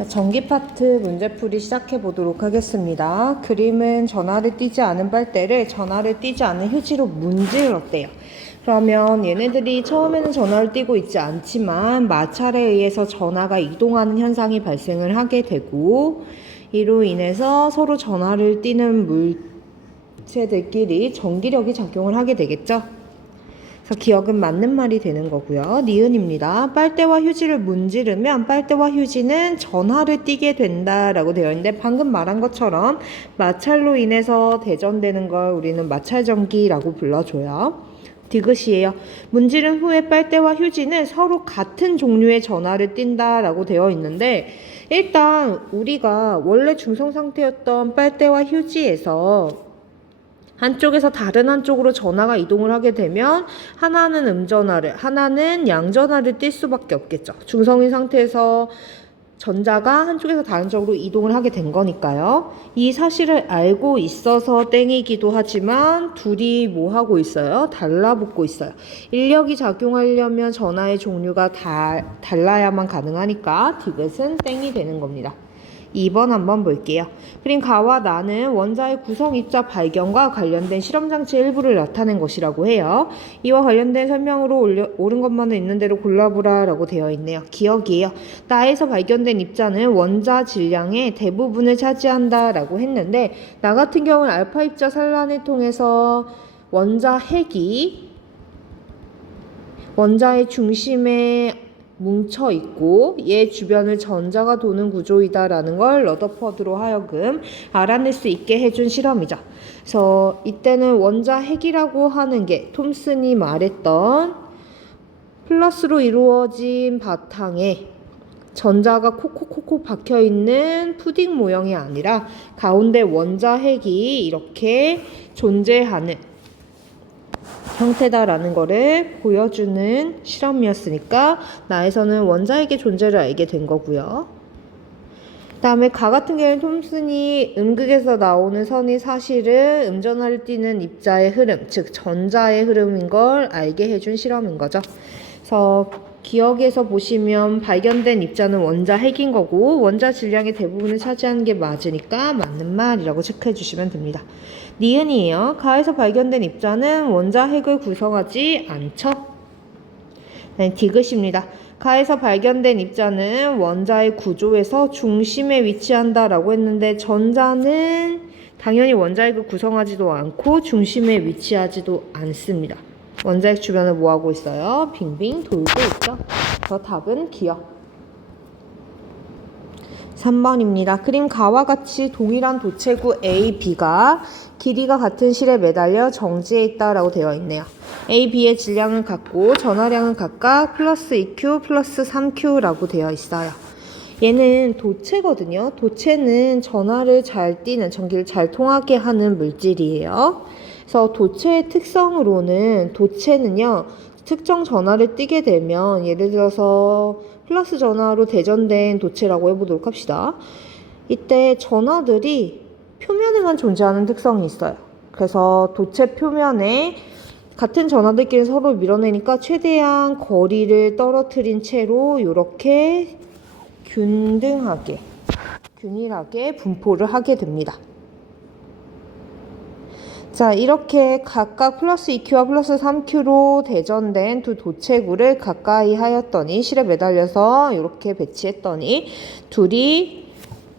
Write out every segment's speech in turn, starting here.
자, 전기 파트 문제풀이 시작해 보도록 하겠습니다. 그림은 전하를 띄지 않은 빨대를 전하를 띄지 않은 휴지로 문질렀대요. 그러면 얘네들이 처음에는 전하를 띄고 있지 않지만 마찰에 의해서 전하가 이동하는 현상이 발생을 하게 되고, 이로 인해서 서로 전하를 띄는 물체들끼리 전기력이 작용을 하게 되겠죠. 그래서 기억은 맞는 말이 되는 거고요. 니은입니다. 빨대와 휴지를 문지르면 빨대와 휴지는 전하를 띠게 된다라고 되어 있는데, 방금 말한 것처럼 마찰로 인해서 대전되는 걸 우리는 마찰전기라고 불러줘요. 디귿이에요. 문지른 후에 빨대와 휴지는 서로 같은 종류의 전하를 띈다라고 되어 있는데, 일단 우리가 원래 중성 상태였던 빨대와 휴지에서 한쪽에서 다른 한쪽으로 전하가 이동을 하게 되면 하나는 음전하를, 하나는 양전하를 띌 수밖에 없겠죠. 중성인 상태에서 전자가 한쪽에서 다른 쪽으로 이동을 하게 된 거니까요. 이 사실을 알고 있어서 땡이기도 하지만 둘이 뭐 하고 있어요? 달라붙고 있어요. 인력이 작용하려면 전하의 종류가 달라야만 가능하니까 디귿은 땡이 되는 겁니다. 2번 한번 볼게요. 그림 가와 나는 원자의 구성 입자 발견과 관련된 실험장치의 일부를 나타낸 것이라고 해요. 이와 관련된 설명으로 옳은 것만은 있는 대로 골라보라 라고 되어 있네요. 기억이에요. 나에서 발견된 입자는 원자 질량의 대부분을 차지한다 라고 했는데, 나 같은 경우는 알파 입자 산란을 통해서 원자 핵이 원자의 중심에 뭉쳐 있고 얘 주변을 전자가 도는 구조이다 라는 걸 러더퍼드로 하여금 알아낼 수 있게 해준 실험이죠. 그래서 이때는 원자 핵이라고 하는 게 톰슨이 말했던 플러스로 이루어진 바탕에 전자가 콕콕콕콕 박혀있는 푸딩 모형이 아니라 가운데 원자 핵이 이렇게 존재하는 형태다라는 거를 보여주는 실험이었으니까 나에서는 원자핵의 존재를 알게 된 거고요. 그 다음에 가 같은 경우는 톰슨이 음극에서 나오는 선이 사실은 음전하를 띠는 입자의 흐름, 즉 전자의 흐름인 걸 알게 해준 실험인 거죠. 그래서 기억에서 보시면 발견된 입자는 원자 핵인 거고 원자 질량의 대부분을 차지하는 게 맞으니까 맞는 말이라고 체크해 주시면 됩니다. 니은이에요. 가에서 발견된 입자는 원자 핵을 구성하지 않죠. 네, 디귿입니다. 가에서 발견된 입자는 원자의 구조에서 중심에 위치한다 라고 했는데, 전자는 당연히 원자핵을 구성하지도 않고 중심에 위치하지도 않습니다. 원자핵 주변을 뭐하고 있어요? 빙빙 돌고 있죠. 그래서 답은 기억. 3번입니다. 그림 가와 같이 동일한 도체구 A, B가 길이가 같은 실에 매달려 정지해 있다라고 되어 있네요. A, B의 질량은 같고 전하량은 각각 플러스 2Q 플러스 3Q라고 되어 있어요. 얘는 도체거든요. 도체는 전하를 잘 띠는, 전기를 잘 통하게 하는 물질이에요. 그래서 도체의 특성으로는 도체는요, 특정 전하를 띠게 되면, 예를 들어서 플러스 전하로 대전된 도체라고 해보도록 합시다. 이때 전하들이 표면에만 존재하는 특성이 있어요. 그래서 도체 표면에 같은 전하들끼리 서로 밀어내니까 최대한 거리를 떨어뜨린 채로 이렇게 균일하게 분포를 하게 됩니다. 자, 이렇게 각각 플러스 2Q와 플러스 3Q로 대전된 두 도체구를 가까이 하였더니, 실에 매달려서 이렇게 배치했더니 둘이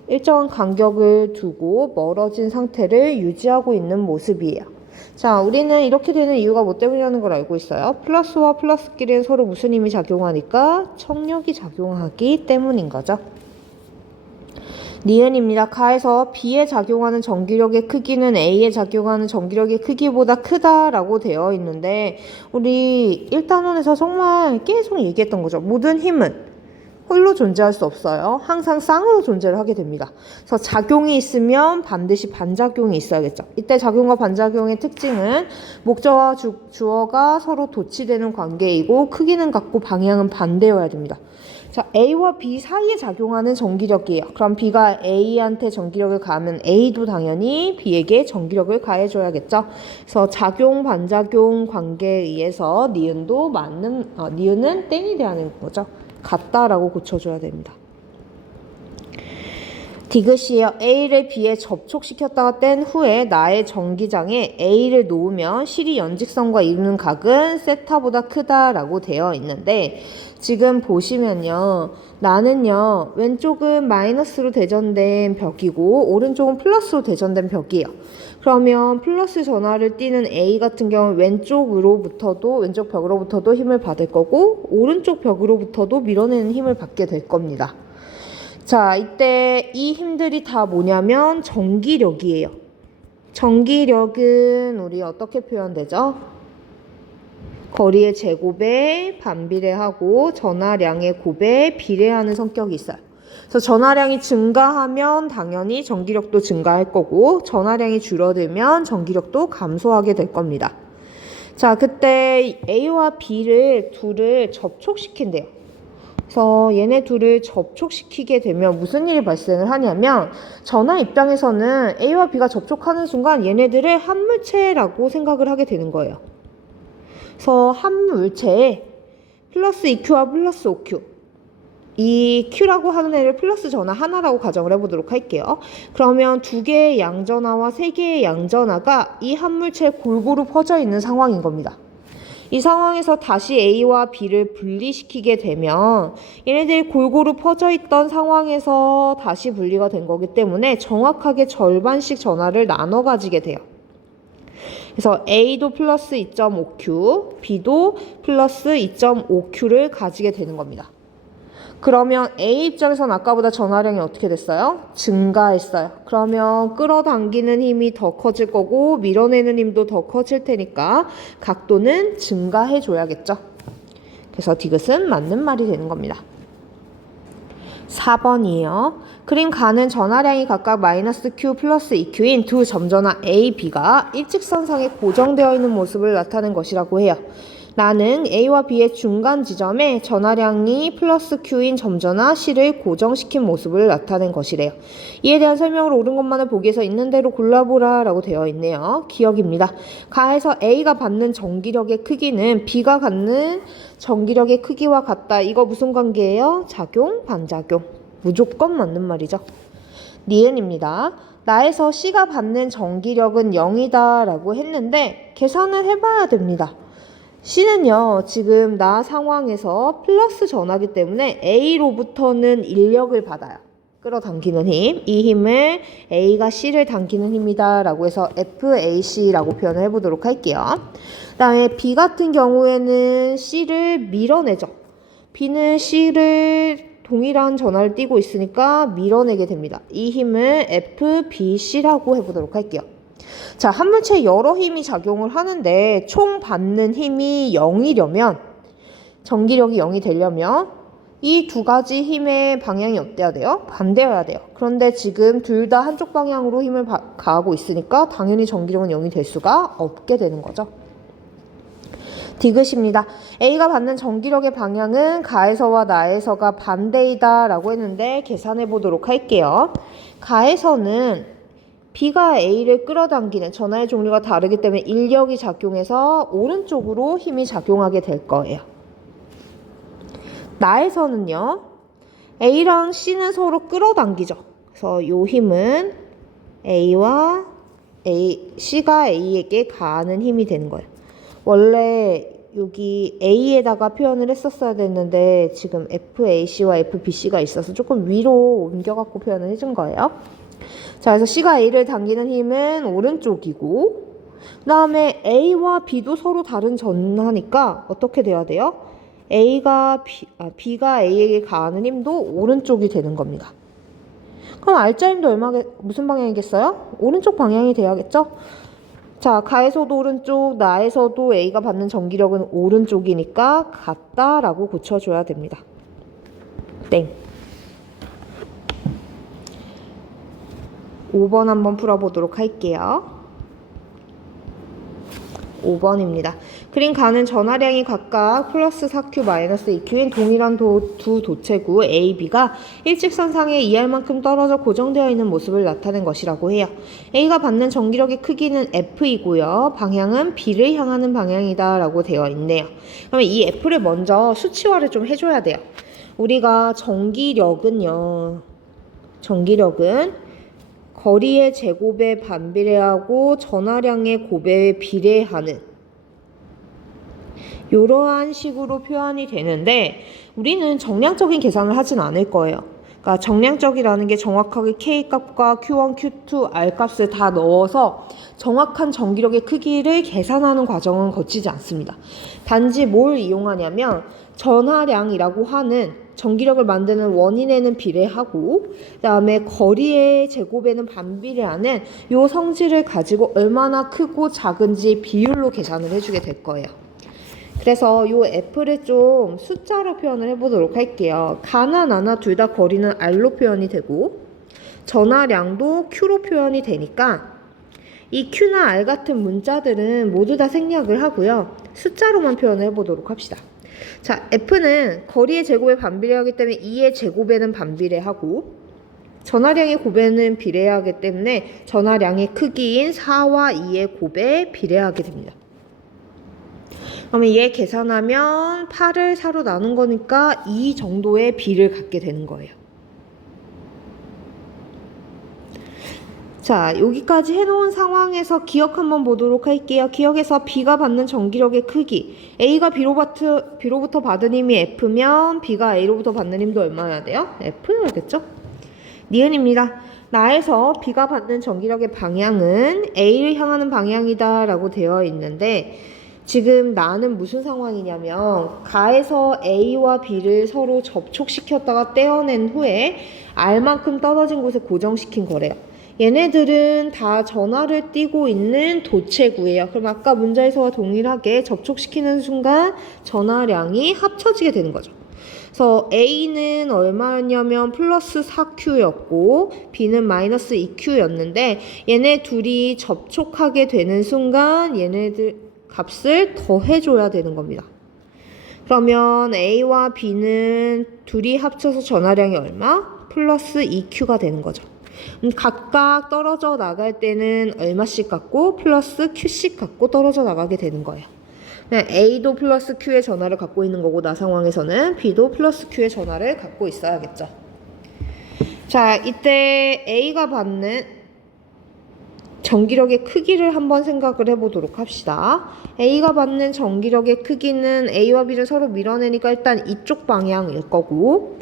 일정한 간격을 두고 멀어진 상태를 유지하고 있는 모습이에요. 자, 우리는 이렇게 되는 이유가 뭐 때문이라는 걸 알고 있어요. 플러스와 플러스끼리는 서로 무슨 힘이 작용하니까 청력이 작용하기 때문인 거죠. 니은입니다. 가에서 B에 작용하는 전기력의 크기는 A에 작용하는 전기력의 크기보다 크다라고 되어 있는데, 우리 1단원에서 정말 계속 얘기했던 거죠. 모든 힘은 홀로 존재할 수 없어요. 항상 쌍으로 존재를 하게 됩니다. 그래서 작용이 있으면 반드시 반작용이 있어야겠죠. 이때 작용과 반작용의 특징은 목적어와 주어가 서로 도치되는 관계이고 크기는 같고 방향은 반대여야 됩니다. 자, A와 B 사이에 작용하는 전기력이에요. 그럼 B가 A한테 전기력을 가하면 A도 당연히 B에게 전기력을 가해줘야겠죠. 그래서 작용, 반작용 관계에 의해서 니은은 땡이 되는 거죠. 같다라고 고쳐줘야 됩니다. 디귿이에요. A를 B에 접촉시켰다가 뗀 후에 나의 전기장에 A를 놓으면 실이 연직선과 이루는 각은 세타보다 크다라고 되어 있는데 지금 보시면요. 나는요. 왼쪽은 마이너스로 대전된 벽이고 오른쪽은 플러스로 대전된 벽이에요. 그러면 플러스 전하를 띠는 A 같은 경우는 왼쪽 벽으로부터도 힘을 받을 거고 오른쪽 벽으로부터도 밀어내는 힘을 받게 될 겁니다. 자, 이때 이 힘들이 다 뭐냐면 전기력이에요. 전기력은 우리 어떻게 표현되죠? 거리의 제곱에 반비례하고 전하량의 곱에 비례하는 성격이 있어요. 그래서 전하량이 증가하면 당연히 전기력도 증가할 거고 전하량이 줄어들면 전기력도 감소하게 될 겁니다. 자, 그때 A와 B를 둘을 접촉시킨대요. 그래서 얘네 둘을 접촉시키게 되면 무슨 일이 발생을 하냐면 전하 입장에서는 A와 B가 접촉하는 순간 얘네들을 한 물체라고 생각을 하게 되는 거예요. 그래서 한 물체에 플러스 2Q와 플러스 5Q 이 Q라고 하는 애를 플러스 전하 하나라고 가정을 해보도록 할게요. 그러면 두 개의 양전하와 세 개의 양전하가 이 한 물체에 골고루 퍼져 있는 상황인 겁니다. 이 상황에서 다시 A와 B를 분리시키게 되면 얘네들이 골고루 퍼져 있던 상황에서 다시 분리가 된 거기 때문에 정확하게 절반씩 전하를 나눠 가지게 돼요. 그래서 A도 플러스 2.5Q, B도 플러스 2.5Q를 가지게 되는 겁니다. 그러면 A 입장에서는 아까보다 전하량이 어떻게 됐어요? 증가했어요. 그러면 끌어당기는 힘이 더 커질 거고 밀어내는 힘도 더 커질 테니까 각도는 증가해 줘야겠죠. 그래서 디귿은 맞는 말이 되는 겁니다. 4번이에요. 그림 가는 전하량이 각각 마이너스 Q 플러스 2Q인 두 점전하 A, B가 일직선상에 고정되어 있는 모습을 나타낸 것이라고 해요. 나는 A와 B의 중간 지점에 전하량이 플러스 Q인 점전하 C를 고정시킨 모습을 나타낸 것이래요. 이에 대한 설명을 옳은 것만을 보기에서 있는 대로 골라보라 라고 되어 있네요. 기억입니다. 가에서 A가 받는 전기력의 크기는 B가 갖는 전기력의 크기와 같다. 이거 무슨 관계예요? 작용, 반작용. 무조건 맞는 말이죠. 니은입니다. 나에서 C가 받는 전기력은 0이다 라고 했는데 계산을 해봐야 됩니다. C는요, 지금 나 상황에서 플러스 전하기 때문에 A로부터는 인력을 받아요. 끌어당기는 힘. 이 힘을 A가 C를 당기는 힘이다 라고 해서 FAC라고 표현을 해보도록 할게요. 그 다음에 B 같은 경우에는 C를 밀어내죠. B는 C를 동일한 전하를 띠고 있으니까 밀어내게 됩니다. 이 힘을 FBC라고 해보도록 할게요. 자, 한 물체에 여러 힘이 작용을 하는데 총 받는 힘이 0이려면 전기력이 0이 되려면 이 두 가지 힘의 방향이 어때야 돼요? 반대여야 돼요. 그런데 지금 둘 다 한쪽 방향으로 힘을 가하고 있으니까 당연히 전기력은 0이 될 수가 없게 되는 거죠. 디귿입니다. A가 받는 전기력의 방향은 가에서와 나에서가 반대이다 라고 했는데 계산해 보도록 할게요. 가에서는 B가 A를 끌어당기는 전하의 종류가 다르기 때문에 인력이 작용해서 오른쪽으로 힘이 작용하게 될 거예요. 나에서는요. A랑 C는 서로 끌어당기죠. 그래서 이 힘은 C가 A에게 가하는 힘이 되는 거예요. 원래 여기 A에다가 표현을 했었어야 됐는데 지금 FAC와 FBC가 있어서 조금 위로 옮겨갖고 표현을 해준 거예요. 자, 그래서 C가 A를 당기는 힘은 오른쪽이고 그 다음에 A와 B도 서로 다른 전하니까 어떻게 돼야 돼요? B가 A에게 가하는 힘도 오른쪽이 되는 겁니다. 그럼 알자 힘도 무슨 방향이겠어요? 오른쪽 방향이 돼야겠죠? 자, 가에서도 오른쪽, 나에서도 A가 받는 전기력은 오른쪽이니까 같다라고 고쳐줘야 됩니다. 땡. 5번 한번 풀어보도록 할게요. 5번입니다. 그림 가는 전하량이 각각 플러스 4Q 마이너스 2Q인 동일한 두 도체구 A, B가 일직선상에 이할만큼 떨어져 고정되어 있는 모습을 나타낸 것이라고 해요. A가 받는 전기력의 크기는 F이고요. 방향은 B를 향하는 방향이다 라고 되어 있네요. 그러면 이 F를 먼저 수치화를 좀 해줘야 돼요. 우리가 전기력은요. 전기력은 거리의 제곱에 반비례하고 전하량의 곱에 비례하는 이러한 식으로 표현이 되는데 우리는 정량적인 계산을 하진 않을 거예요. 그러니까 정량적이라는 게 정확하게 K값과 Q1, Q2, R값을 다 넣어서 정확한 전기력의 크기를 계산하는 과정은 거치지 않습니다. 단지 뭘 이용하냐면 전하량이라고 하는 전기력을 만드는 원인에는 비례하고 그다음에 거리의 제곱에는 반비례하는 이 성질을 가지고 얼마나 크고 작은지 비율로 계산을 해주게 될 거예요. 그래서 이 F를 좀 숫자로 표현을 해보도록 할게요. 가나 나나 둘 다 거리는 R로 표현이 되고 전하량도 Q로 표현이 되니까 이 Q나 R 같은 문자들은 모두 다 생략을 하고요. 숫자로만 표현을 해보도록 합시다. 자, F는 거리의 제곱에 반비례하기 때문에 2의 제곱에는 반비례하고 전하량의 곱에는 비례하기 때문에 전하량의 크기인 4와 2의 곱에 비례하게 됩니다. 그러면 얘 계산하면 8을 4로 나눈 거니까 2 정도의 비를 갖게 되는 거예요. 자, 여기까지 해놓은 상황에서 기억 한번 보도록 할게요. 기억에서 B가 받는 전기력의 크기, A가 B로부터 받은 힘이 F면 B가 A로부터 받는 힘도 얼마여야 돼요? F여야겠죠? 니은입니다. 나에서 B가 받는 전기력의 방향은 A를 향하는 방향이다 라고 되어 있는데 지금 나는 무슨 상황이냐면 가에서 A와 B를 서로 접촉시켰다가 떼어낸 후에 R만큼 떨어진 곳에 고정시킨 거래요. 얘네들은 다 전하를 띠고 있는 도체구예요. 그럼 아까 문자에서와 동일하게 접촉시키는 순간 전하량이 합쳐지게 되는 거죠. 그래서 A는 얼마였냐면 플러스 4Q였고 B는 마이너스 2Q였는데 얘네 둘이 접촉하게 되는 순간 얘네들 값을 더해줘야 되는 겁니다. 그러면 A와 B는 둘이 합쳐서 전하량이 얼마? 플러스 2Q가 되는 거죠. 각각 떨어져 나갈 때는 얼마씩 갖고 플러스 Q씩 갖고 떨어져 나가게 되는 거예요. A도 플러스 Q의 전하를 갖고 있는 거고 나 상황에서는 B도 플러스 Q의 전하를 갖고 있어야겠죠. 자, 이때 A가 받는 전기력의 크기를 한번 생각을 해보도록 합시다. A가 받는 전기력의 크기는 A와 B를 서로 밀어내니까 일단 이쪽 방향일 거고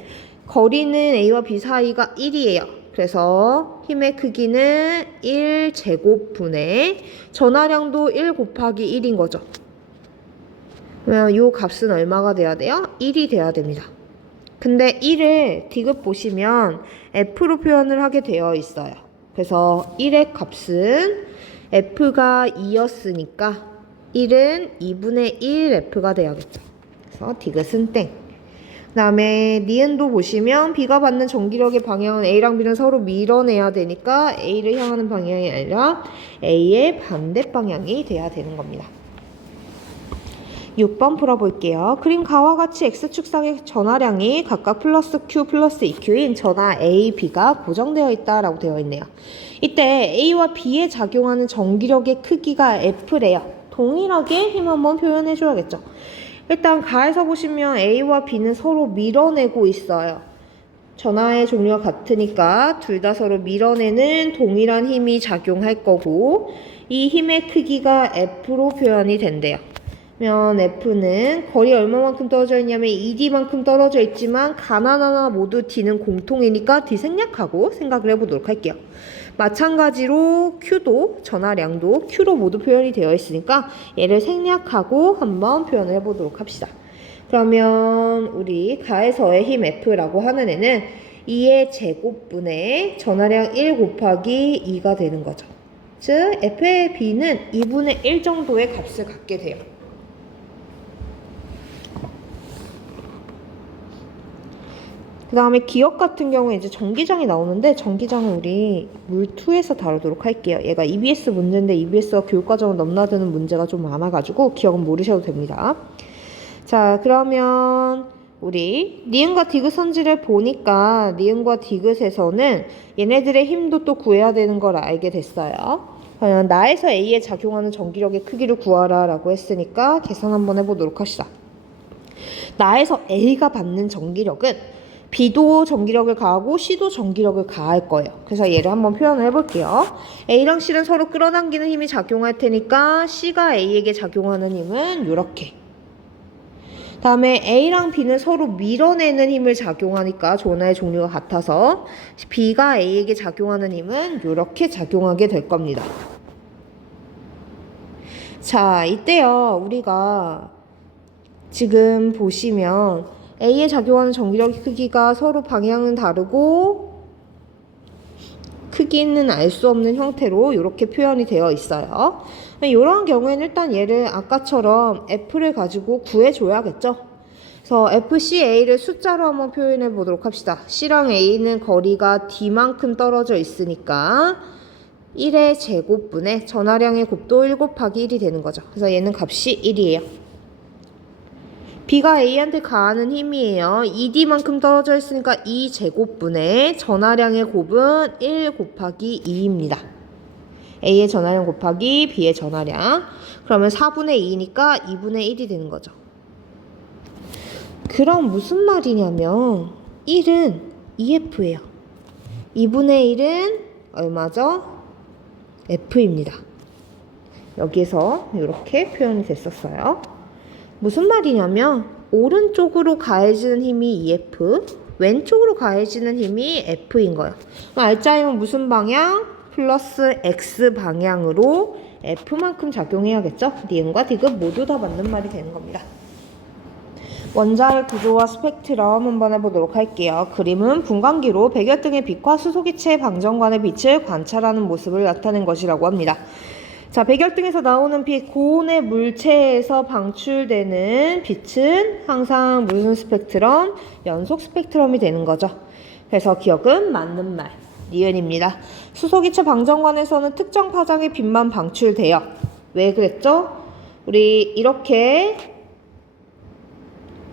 거리는 A와 B 사이가 1이에요. 그래서 힘의 크기는 1제곱분의 전하량도 1 곱하기 1인 거죠. 그러면 이 값은 얼마가 돼야 돼요? 1이 돼야 됩니다. 근데 1을 디귿 보시면 F로 표현을 하게 되어 있어요. 그래서 1의 값은 F가 2였으니까 1은 2분의 1 F가 돼야겠죠. 그래서 디귿은 땡. 그 다음에 니은도 보시면 B가 받는 전기력의 방향은 A랑 B는 서로 밀어내야 되니까 A를 향하는 방향이 아니라 A의 반대 방향이 돼야 되는 겁니다. 6번 풀어볼게요. 그림 가와 같이 X축상의 전하량이 각각 플러스 Q 플러스 2Q인 전하 A, B가 고정되어 있다라고 되어 있네요. 이때 A와 B에 작용하는 전기력의 크기가 F래요. 동일하게 힘 한번 표현해 줘야겠죠. 일단 가에서 보시면 A와 B는 서로 밀어내고 있어요. 전하의 종류가 같으니까 둘 다 서로 밀어내는 동일한 힘이 작용할 거고 이 힘의 크기가 F로 표현이 된대요. 그러면 F는 거리 얼마만큼 떨어져 있냐면 2D만큼 떨어져 있지만 가나나나 모두 D는 공통이니까 D 생략하고 생각을 해보도록 할게요. 마찬가지로 Q도 전하량도 Q로 모두 표현이 되어 있으니까 얘를 생략하고 한번 표현을 해보도록 합시다. 그러면 우리 가에서의 힘 F라고 하는 애는 2의 제곱분의 전하량 1 곱하기 2가 되는 거죠. 즉 F의 B는 2분의 1 정도의 값을 갖게 돼요. 그 다음에 기억 같은 경우에 이제 전기장이 나오는데 전기장은 우리 물2에서 다루도록 할게요. 얘가 EBS 문제인데 EBS와 교육과정을 넘나드는 문제가 좀 많아가지고 기억은 모르셔도 됩니다. 자, 그러면 우리 니은과 디귿 선지를 보니까 니은과 디귿에서는 얘네들의 힘도 또 구해야 되는 걸 알게 됐어요. 그러면 나에서 A에 작용하는 전기력의 크기를 구하라 라고 했으니까 계산 한번 해보도록 합시다. 나에서 A가 받는 전기력은 B도 전기력을 가하고 C도 전기력을 가할 거예요. 그래서 얘를 한번 표현을 해볼게요. A랑 C는 서로 끌어당기는 힘이 작용할 테니까 C가 A에게 작용하는 힘은 이렇게. 다음에 A랑 B는 서로 밀어내는 힘을 작용하니까 전하의 종류가 같아서 B가 A에게 작용하는 힘은 이렇게 작용하게 될 겁니다. 자, 이때요. 우리가 지금 보시면 A에 작용하는 전기력 크기가 서로 방향은 다르고 크기는 알 수 없는 형태로 이렇게 표현이 되어 있어요. 이런 경우에는 일단 얘를 아까처럼 F를 가지고 구해줘야겠죠. 그래서 FCA를 숫자로 한번 표현해 보도록 합시다. C랑 A는 거리가 D만큼 떨어져 있으니까 1의 제곱분의 전하량의 곱도 1 곱하기 1이 되는 거죠. 그래서 얘는 값이 1이에요. B가 A한테 가하는 힘이에요. 2D만큼 떨어져 있으니까 2 제곱분의 전하량의 곱은 1 곱하기 2입니다. A의 전하량 곱하기 B의 전하량. 그러면 4분의 2니까 2분의 1이 되는 거죠. 그럼 무슨 말이냐면 1은 EF예요. 2분의 1은 얼마죠? F입니다. 여기에서 이렇게 표현이 됐었어요. 무슨 말이냐면 오른쪽으로 가해지는 힘이 EF, 왼쪽으로 가해지는 힘이 F인 거예요. 알짜이면 무슨 방향? 플러스 X 방향으로 F만큼 작용해야겠죠? 니은과 디귿 모두 다 맞는 말이 되는 겁니다. 원자의 구조와 스펙트럼 한번 해보도록 할게요. 그림은 분광기로 백열등의 빛과 수소기체의 방정관의 빛을 관찰하는 모습을 나타낸 것이라고 합니다. 자, 백열등에서 나오는 빛, 고온의 물체에서 방출되는 빛은 항상 무슨 스펙트럼? 연속 스펙트럼이 되는 거죠. 그래서 기억은 맞는 말, 니은입니다. 수소기체 방정관에서는 특정 파장의 빛만 방출돼요. 왜 그랬죠? 우리 이렇게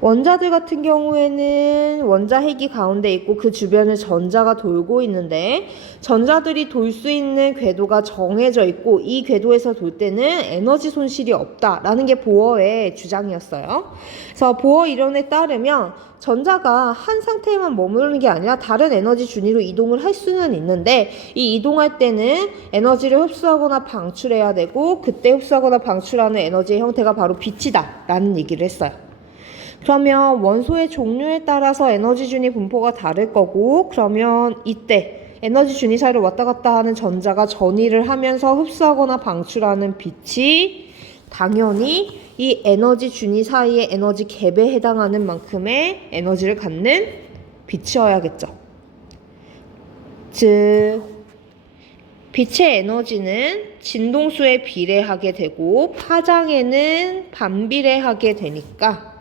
원자들 같은 경우에는 원자핵이 가운데 있고 그 주변을 전자가 돌고 있는데 전자들이 돌 수 있는 궤도가 정해져 있고 이 궤도에서 돌 때는 에너지 손실이 없다라는 게 보어의 주장이었어요. 그래서 보어 이론에 따르면 전자가 한 상태에만 머무르는 게 아니라 다른 에너지 준위로 이동을 할 수는 있는데 이 이동할 때는 에너지를 흡수하거나 방출해야 되고 그때 흡수하거나 방출하는 에너지의 형태가 바로 빛이다 라는 얘기를 했어요. 그러면 원소의 종류에 따라서 에너지 준위 분포가 다를 거고 그러면 이때 에너지 준위 사이를 왔다 갔다 하는 전자가 전위를 하면서 흡수하거나 방출하는 빛이 당연히 이 에너지 준위 사이의 에너지 갭에 해당하는 만큼의 에너지를 갖는 빛이어야겠죠. 즉 빛의 에너지는 진동수에 비례하게 되고 파장에는 반비례하게 되니까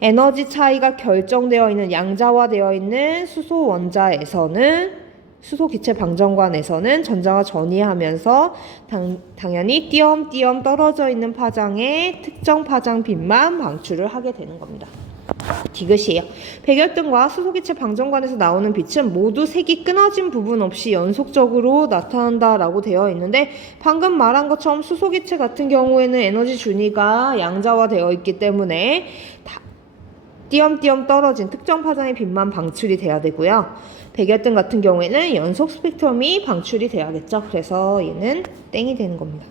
에너지 차이가 결정되어 있는 양자화되어 있는 수소 원자에서는 수소 기체 방정관에서는 전자가 전이하면서 당연히 띄엄띄엄 떨어져 있는 파장의 특정 파장 빛만 방출을 하게 되는 겁니다. 디귿이에요. 백열등과 수소기체 방정관에서 나오는 빛은 모두 색이 끊어진 부분 없이 연속적으로 나타난다라고 되어 있는데 방금 말한 것처럼 수소기체 같은 경우에는 에너지 준위가 양자화되어 있기 때문에 띄엄띄엄 떨어진 특정 파장의 빛만 방출이 돼야 되고요. 백열등 같은 경우에는 연속 스펙트럼이 방출이 돼야겠죠. 그래서 얘는 땡이 되는 겁니다.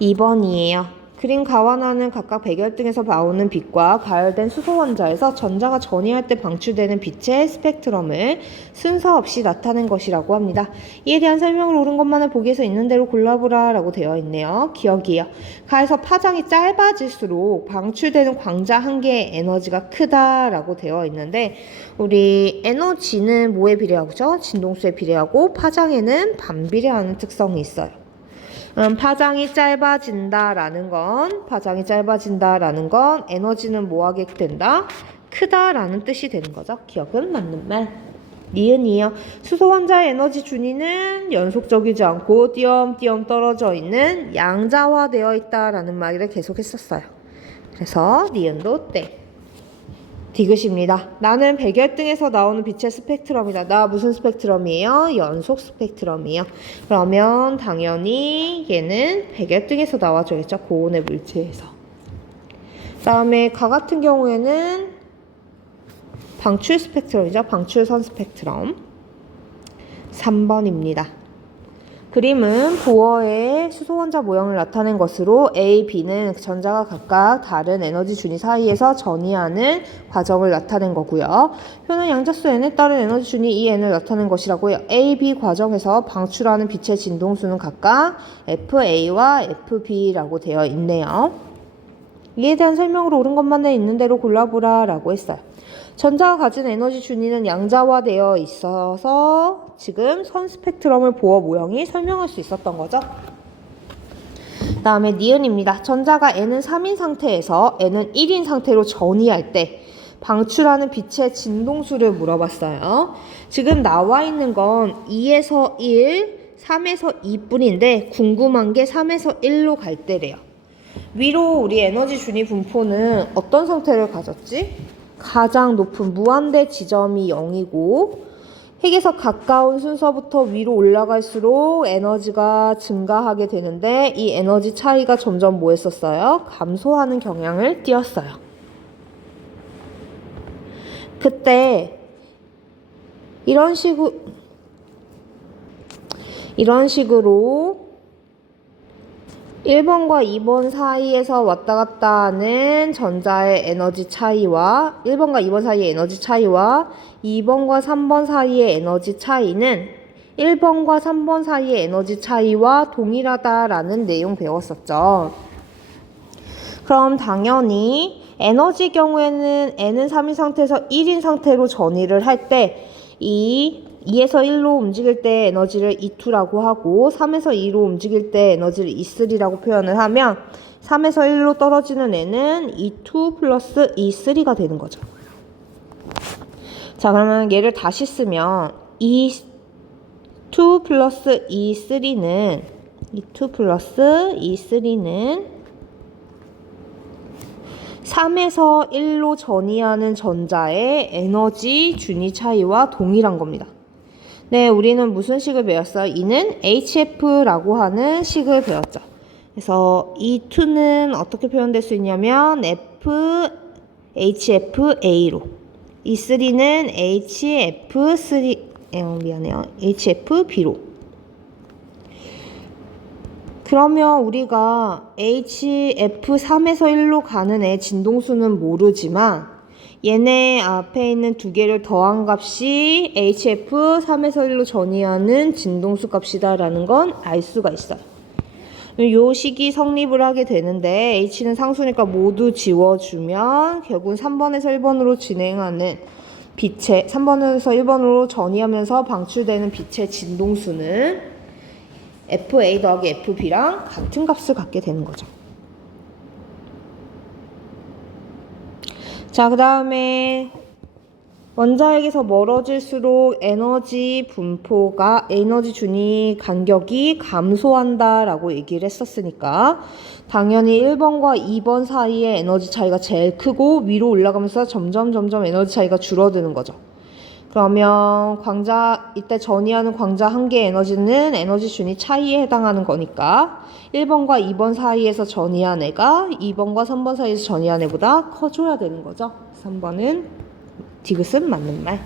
2번이에요. 그림 가완하는 각각 백열등에서 나오는 빛과 가열된 수소 원자에서 전자가 전이할 때 방출되는 빛의 스펙트럼을 순서 없이 나타낸 것이라고 합니다. 이에 대한 설명을 옳은 것만을 보기에서 있는 대로 골라보라 라고 되어 있네요. 기억이요. 가에서 파장이 짧아질수록 방출되는 광자 한 개의 에너지가 크다라고 되어 있는데 우리 에너지는 뭐에 비례하죠? 진동수에 비례하고 파장에는 반비례하는 특성이 있어요. 파장이 짧아진다라는 건 에너지는 뭐하게 된다? 크다라는 뜻이 되는 거죠. 기억은 맞는 말. 니은이요. 수소 원자의 에너지 준위는 연속적이지 않고 띄엄띄엄 떨어져 있는 양자화되어 있다라는 말을 계속 했었어요. 그래서 니은도 땡. 디귿입니다. 나는 백열등에서 나오는 빛의 스펙트럼이다. 나 무슨 스펙트럼이에요? 연속 스펙트럼이에요. 그러면 당연히 얘는 백열등에서 나와줘야겠죠. 고온의 물체에서. 그다음에 가 같은 경우에는 방출 스펙트럼이죠. 방출선 스펙트럼. 3번입니다. 그림은 보어의 수소 원자 모형을 나타낸 것으로 A, B는 전자가 각각 다른 에너지 준위 사이에서 전이하는 과정을 나타낸 거고요. 표는 양자수 n에 따른 에너지 준위 이 n을 나타낸 것이라고요. A, B 과정에서 방출하는 빛의 진동수는 각각 FA와 FB라고 되어 있네요. 이에 대한 설명으로 옳은 것만에 있는 대로 골라보라 라고 했어요. 전자가 가진 에너지 준위는 양자화되어 있어서 지금 선 스펙트럼을 보어 모형이 설명할 수 있었던 거죠. 그 다음에 니은입니다. 전자가 N은 3인 상태에서 N은 1인 상태로 전이할 때 방출하는 빛의 진동수를 물어봤어요. 지금 나와 있는 건 2에서 1, 3에서 2뿐인데 궁금한 게 3에서 1로 갈 때래요. 위로 우리 에너지 준위 분포는 어떤 상태를 가졌지? 가장 높은 무한대 지점이 0이고 핵에서 가까운 순서부터 위로 올라갈수록 에너지가 증가하게 되는데 이 에너지 차이가 점점 뭐 했었어요? 감소하는 경향을 띄었어요. 그때 이런 식으로 1번과 2번 사이에서 왔다 갔다 하는 전자의 에너지 차이와 1번과 2번 사이의 에너지 차이와 2번과 3번 사이의 에너지 차이는 1번과 3번 사이의 에너지 차이와 동일하다라는 내용 배웠었죠. 그럼 당연히 에너지 경우에는 n은 3인 상태에서 1인 상태로 전이를 할 때 이 2에서 1로 움직일 때 에너지를 E2라고 하고 3에서 2로 움직일 때 에너지를 E3라고 표현을 하면 3에서 1로 떨어지는 애는 E2 플러스 E3가 되는 거죠. 자, 그러면 얘를 다시 쓰면 E2 플러스 E3는 3에서 1로 전이하는 전자의 에너지 준위 차이와 동일한 겁니다. 네, 우리는 무슨 식을 배웠어요? 이는 HF라고 하는 식을 배웠죠. 그래서 E2는 어떻게 표현될 수 있냐면 HFA로 E3는 HFB로 그러면 우리가 HF3에서 1로 가는 애 진동수는 모르지만 얘네 앞에 있는 두 개를 더한 값이 HF3에서 1로 전이하는 진동수 값이다라는 건 알 수가 있어요. 요 식이 성립을 하게 되는데 H는 상수니까 모두 지워주면 결국은 3번에서 1번으로 진행하는 3번에서 1번으로 전이하면서 방출되는 빛의 진동수는 FA 더하기 FB랑 같은 값을 갖게 되는 거죠. 자, 그 다음에 원자핵에서 멀어질수록 에너지 준위 간격이 감소한다라고 얘기를 했었으니까 당연히 1번과 2번 사이의 에너지 차이가 제일 크고 위로 올라가면서 점점 에너지 차이가 줄어드는 거죠. 그러면 이때 전이하는 광자 한 개의 에너지는 에너지 준위 차이에 해당하는 거니까 1번과 2번 사이에서 전이한 애가 2번과 3번 사이에서 전이한 애보다 커져야 되는 거죠. 3번은 디귿은 맞는 말.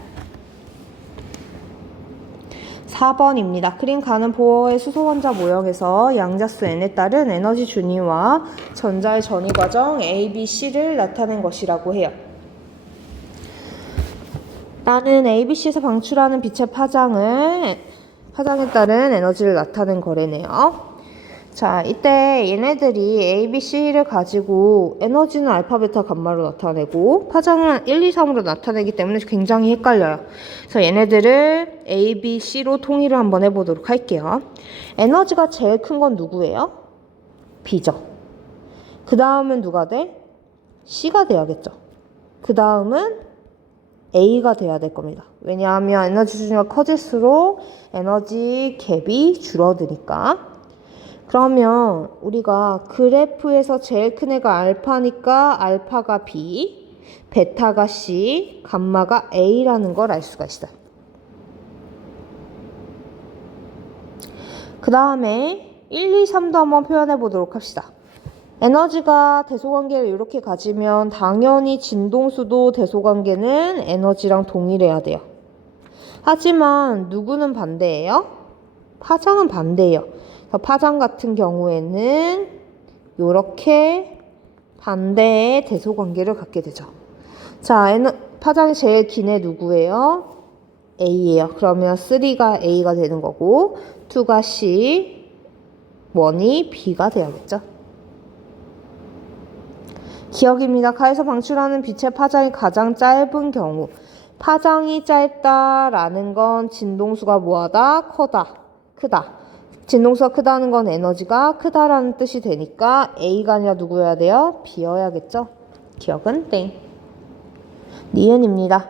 4번입니다. 그림 가는 보어의 수소 원자 모형에서 양자수 n에 따른 에너지 준위와 전자의 전이 과정 A, B, C를 나타낸 것이라고 해요. 나는 ABC에서 방출하는 빛의 파장에 따른 에너지를 나타낸 거래네요. 자, 이때 얘네들이 ABC를 가지고 에너지는 알파, 베타, 감마로 나타내고 파장은 1, 2, 3으로 나타내기 때문에 굉장히 헷갈려요. 그래서 얘네들을 ABC로 통일을 한번 해보도록 할게요. 에너지가 제일 큰 건 누구예요? B죠. 그 다음은 누가 돼? C가 돼야겠죠. 그 다음은 A가 돼야 될 겁니다. 왜냐하면 에너지 준위가 커질수록 에너지 갭이 줄어드니까. 그러면 우리가 그래프에서 제일 큰 애가 알파니까 알파가 B, 베타가 C, 감마가 A라는 걸 알 수가 있어요. 그 다음에 1, 2, 3도 한번 표현해 보도록 합시다. 에너지가 대소관계를 이렇게 가지면 당연히 진동수도 대소관계는 에너지랑 동일해야 돼요. 하지만 누구는 반대예요? 파장은 반대예요. 그래서 파장 같은 경우에는 이렇게 반대의 대소관계를 갖게 되죠. 자, 파장이 제일 긴 애 누구예요? A예요. 그러면 3가 A가 되는 거고 2가 C, 1이 B가 돼야겠죠. 기억입니다. 가에서 방출하는 빛의 파장이 가장 짧은 경우 파장이 짧다라는 건 진동수가 뭐하다? 크다. 진동수가 크다는 건 에너지가 크다라는 뜻이 되니까 A가 아니라 누구여야 돼요? B여야겠죠? 기억은 땡. 니은입니다.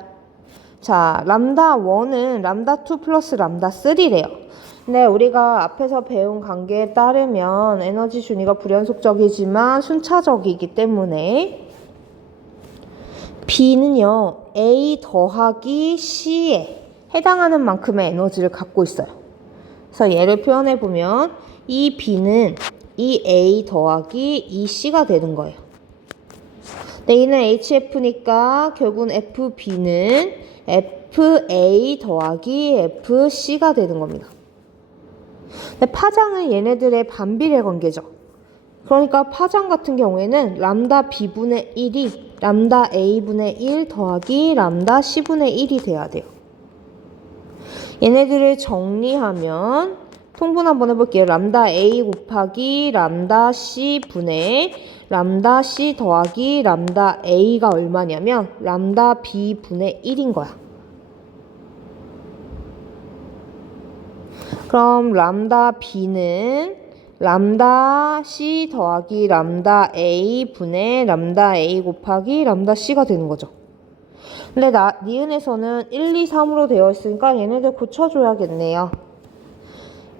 자, 람다 1은 람다 2 플러스 람다 3래요. 근데 우리가 앞에서 배운 관계에 따르면 에너지 준위가 불연속적이지만 순차적이기 때문에 B는요, A 더하기 C에 해당하는 만큼의 에너지를 갖고 있어요. 그래서 얘를 표현해보면 이 B는 이 A 더하기 이 C가 되는 거예요. A는 HF니까 결국은 FB는 FA 더하기 FC가 되는 겁니다. 근데 파장은 얘네들의 반비례 관계죠. 그러니까 파장 같은 경우에는 람다 B분의 1이 람다 A분의 1 더하기 람다 C분의 1이 돼야 돼요. 얘네들을 정리하면 통분 한번 해볼게요. 람다 A 곱하기 람다 C 분의 람다 C 더하기 람다 A가 얼마냐면 람다 B 분의 1인 거야. 그럼 람다 B는 람다 C 더하기 람다 A 분의 람다 A 곱하기 람다 C가 되는 거죠. 근데 니은에서는 1, 2, 3으로 되어 있으니까 얘네들 고쳐줘야겠네요.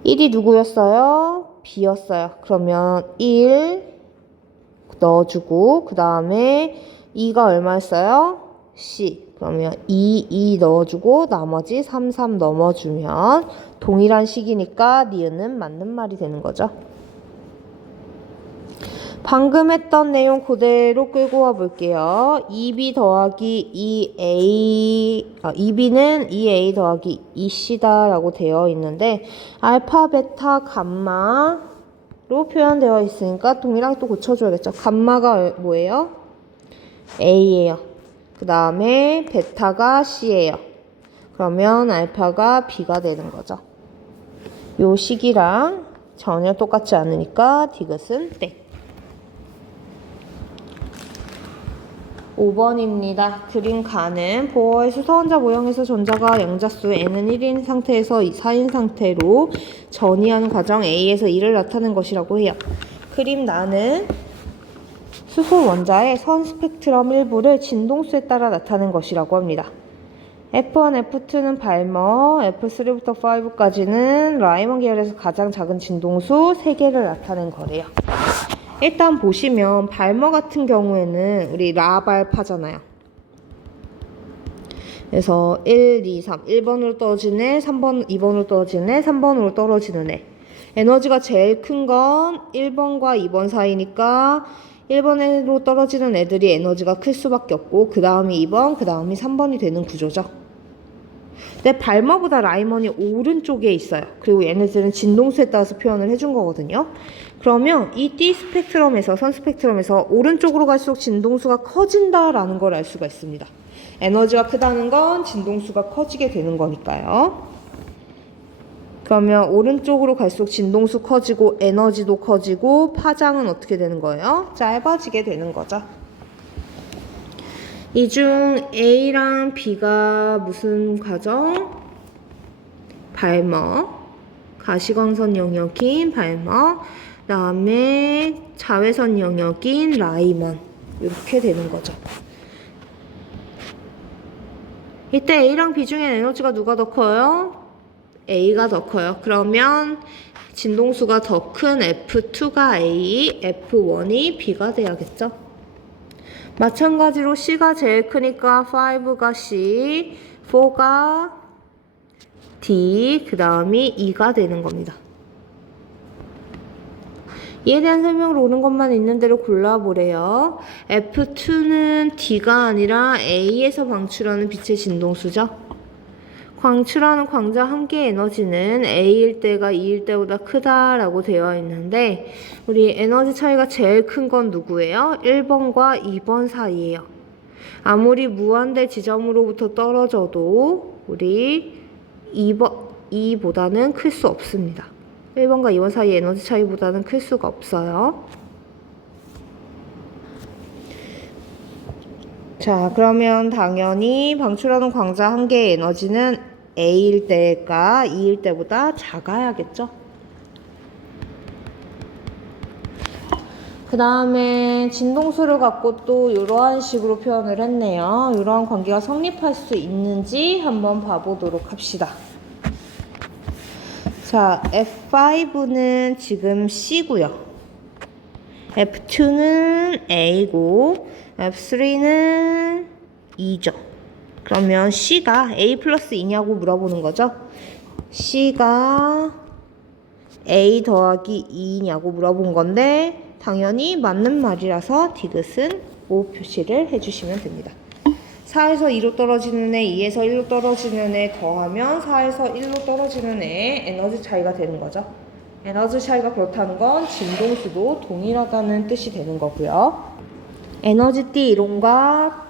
1이 누구였어요? B였어요. 그러면 1 넣어주고 그 다음에 2가 얼마였어요? C. 그러면 2 넣어주고 나머지 3 넘어주면 동일한 식이니까 니은은 맞는 말이 되는 거죠. 방금 했던 내용 그대로 끌고 와 볼게요. 2B 더하기 2B는 2A 더하기 2C다 라고 되어 있는데 알파, 베타, 감마로 표현되어 있으니까 동일하게 또 고쳐줘야겠죠. 감마가 뭐예요? A예요. 그 다음에 베타가 C예요. 그러면 알파가 B가 되는 거죠. 요 식이랑 전혀 똑같지 않으니까 디귿은 땡. 5번입니다. 그림 가는 보어의 수소원자 모형에서 전자가 양자수 n은 1인 상태에서 4인 상태로 전이하는 과정 A에서 2를 나타낸 것이라고 해요. 그림 나는 수소 원자의 선 스펙트럼 일부를 진동수에 따라 나타낸 것이라고 합니다. F1, F2는 발머, F3부터 5까지는 라이먼 계열에서 가장 작은 진동수 3개를 나타낸 거래요. 일단 보시면 발머 같은 경우에는 우리 라발파잖아요. 그래서 1, 2, 3, 1번으로 떨어지는 애, 3번, 2번으로 떨어지는 애, 3번으로 떨어지는 애. 에너지가 제일 큰 건 1번과 2번 사이니까 1번으로 떨어지는 애들이 에너지가 클 수밖에 없고 그 다음이 2번, 그 다음이 3번이 되는 구조죠. 근데 발머보다 라이먼이 오른쪽에 있어요. 그리고 얘네들은 진동수에 따라서 표현을 해준 거거든요. 그러면 이 D 스펙트럼에서, 선 스펙트럼에서 오른쪽으로 갈수록 진동수가 커진다라는 걸 알 수가 있습니다. 에너지가 크다는 건 진동수가 커지게 되는 거니까요. 그러면 오른쪽으로 갈수록 진동수 커지고 에너지도 커지고 파장은 어떻게 되는 거예요? 짧아지게 되는 거죠. 이 중 A랑 B가 무슨 과정? 발머, 가시광선 영역인 발머, 그 다음에 자외선 영역인 라이먼 이렇게 되는 거죠. 이때 A랑 B 중에 에너지가 누가 더 커요? A가 더 커요. 그러면 진동수가 더 큰 F2가 A, F1이 B가 돼야겠죠. 마찬가지로 C가 제일 크니까 5가 C, 4가 D, 그 다음이 E가 되는 겁니다. 이에 대한 설명을 오는 것만 있는 대로 골라보래요. F2는 D가 아니라 A에서 방출하는 빛의 진동수죠. 방출하는 광자 한 개의 에너지는 A일 때가 E일 때보다 크다라고 되어 있는데 우리 에너지 차이가 제일 큰 건 누구예요? 1번과 2번 사이예요. 아무리 무한대 지점으로부터 떨어져도 우리 2보다는 클 수 없습니다. 1번과 2번 사이 에너지 차이보다는 클 수가 없어요. 자, 그러면 당연히 방출하는 광자 한 개의 에너지는 A일 때가 E일 때보다 작아야겠죠? 그 다음에 진동수를 갖고 또 이러한 식으로 표현을 했네요. 이러한 관계가 성립할 수 있는지 한번 봐보도록 합시다. 자, F5는 지금 C고요. F2는 A고 F3는 E죠. 그러면 C가 A 플러스 2냐고 물어보는 거죠. C가 A 더하기 2냐고 물어본 건데 당연히 맞는 말이라서 디귿은 O 표시를 해주시면 됩니다. 4에서 2로 떨어지는 애, 2에서 1로 떨어지는 애 더하면 4에서 1로 떨어지는 애의 에너지 차이가 되는 거죠. 에너지 차이가 그렇다는 건 진동수도 동일하다는 뜻이 되는 거고요. 에너지띠 이론과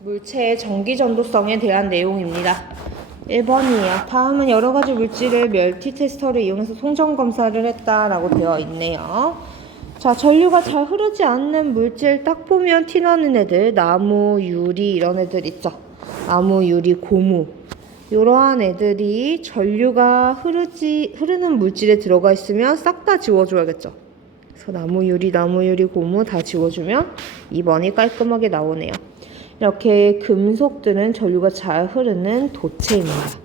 물체의 전기 전도성에 대한 내용입니다. 1번이에요. 다음은 여러 가지 물질을 멀티 테스터를 이용해서 송정 검사를 했다라고 되어 있네요. 자, 전류가 잘 흐르지 않는 물질 딱 보면 티나는 애들, 나무, 유리 이런 애들 있죠. 나무, 유리, 고무 이러한 애들이 전류가 흐르는 물질에 들어가 있으면 싹 다 지워줘야겠죠. 그래서 나무, 유리, 고무 다 지워주면 2번이 깔끔하게 나오네요. 이렇게 금속들은 전류가 잘 흐르는 도체입니다.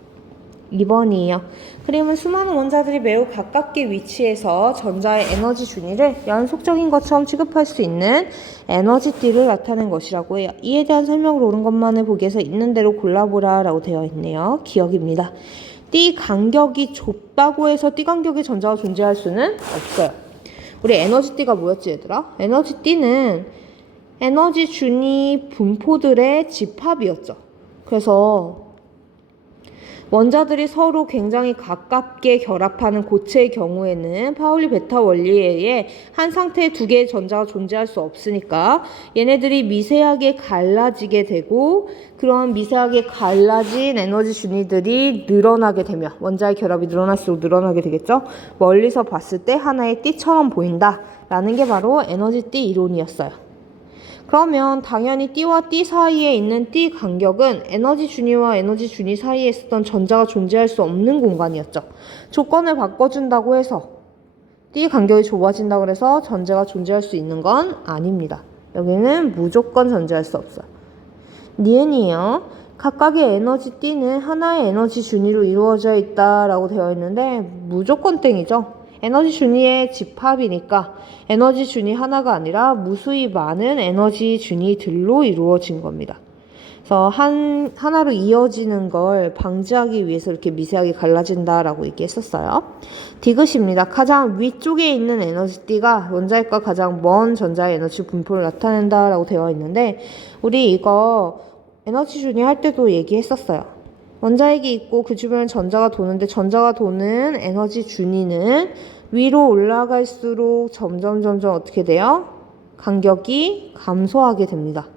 2번이에요. 그림은 수많은 원자들이 매우 가깝게 위치해서 전자의 에너지 준위를 연속적인 것처럼 취급할 수 있는 에너지띠를 나타낸 것이라고 해요. 이에 대한 설명을 옳은 것만을 보기 위해서 있는 대로 골라보라 라고 되어 있네요. 기억입니다. 띠 간격이 좁다고 해서 띠 간격의 전자가 존재할 수는 없어요. 우리 에너지띠가 뭐였지 얘들아? 에너지띠는 에너지 준위 분포들의 집합이었죠. 그래서 원자들이 서로 굉장히 가깝게 결합하는 고체의 경우에는 파울리 베타 원리에 의해 한 상태에 두 개의 전자가 존재할 수 없으니까 얘네들이 미세하게 갈라지게 되고 그런 미세하게 갈라진 에너지 준위들이 늘어나게 되면 원자의 결합이 늘어날수록 늘어나게 되겠죠. 멀리서 봤을 때 하나의 띠처럼 보인다라는 게 바로 에너지띠 이론이었어요. 그러면 당연히 띠와 띠 사이에 있는 띠 간격은 에너지 준위와 에너지 준위 사이에 있었던 전자가 존재할 수 없는 공간이었죠. 조건을 바꿔준다고 해서 띠 간격이 좁아진다고 해서 전자가 존재할 수 있는 건 아닙니다. 여기는 무조건 존재할 수 없어요. 니은이에요. 각각의 에너지 띠는 하나의 에너지 준위로 이루어져 있다라고 되어 있는데 무조건 땡이죠. 에너지 준위의 집합이니까 에너지 준위 하나가 아니라 무수히 많은 에너지 준위들로 이루어진 겁니다. 그래서 하나로 이어지는 걸 방지하기 위해서 이렇게 미세하게 갈라진다라고 얘기했었어요. 디귿입니다. 가장 위쪽에 있는 에너지띠가 원자핵과 가장 먼 전자의 에너지 분포를 나타낸다라고 되어 있는데 우리 이거 에너지 준위 할 때도 얘기했었어요. 원자핵이 있고 그 주변에 전자가 도는데 전자가 도는 에너지 준위는 위로 올라갈수록 점점 어떻게 돼요? 간격이 감소하게 됩니다.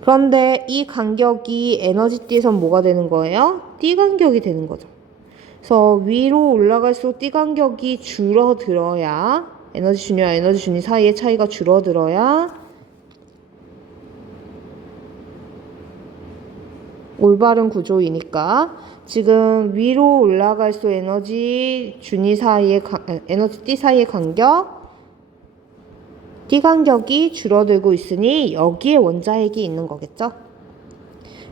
그런데 이 간격이 에너지띠에선 뭐가 되는 거예요? 띠 간격이 되는 거죠. 그래서 위로 올라갈수록 띠 간격이 줄어들어야 에너지 준위와 에너지 준위 사이의 차이가 줄어들어야 올바른 구조이니까 지금 위로 올라갈수록 에너지 준위 사이의 에너지 띠 사이의 간격 띠 간격이 줄어들고 있으니 여기에 원자핵이 있는 거겠죠.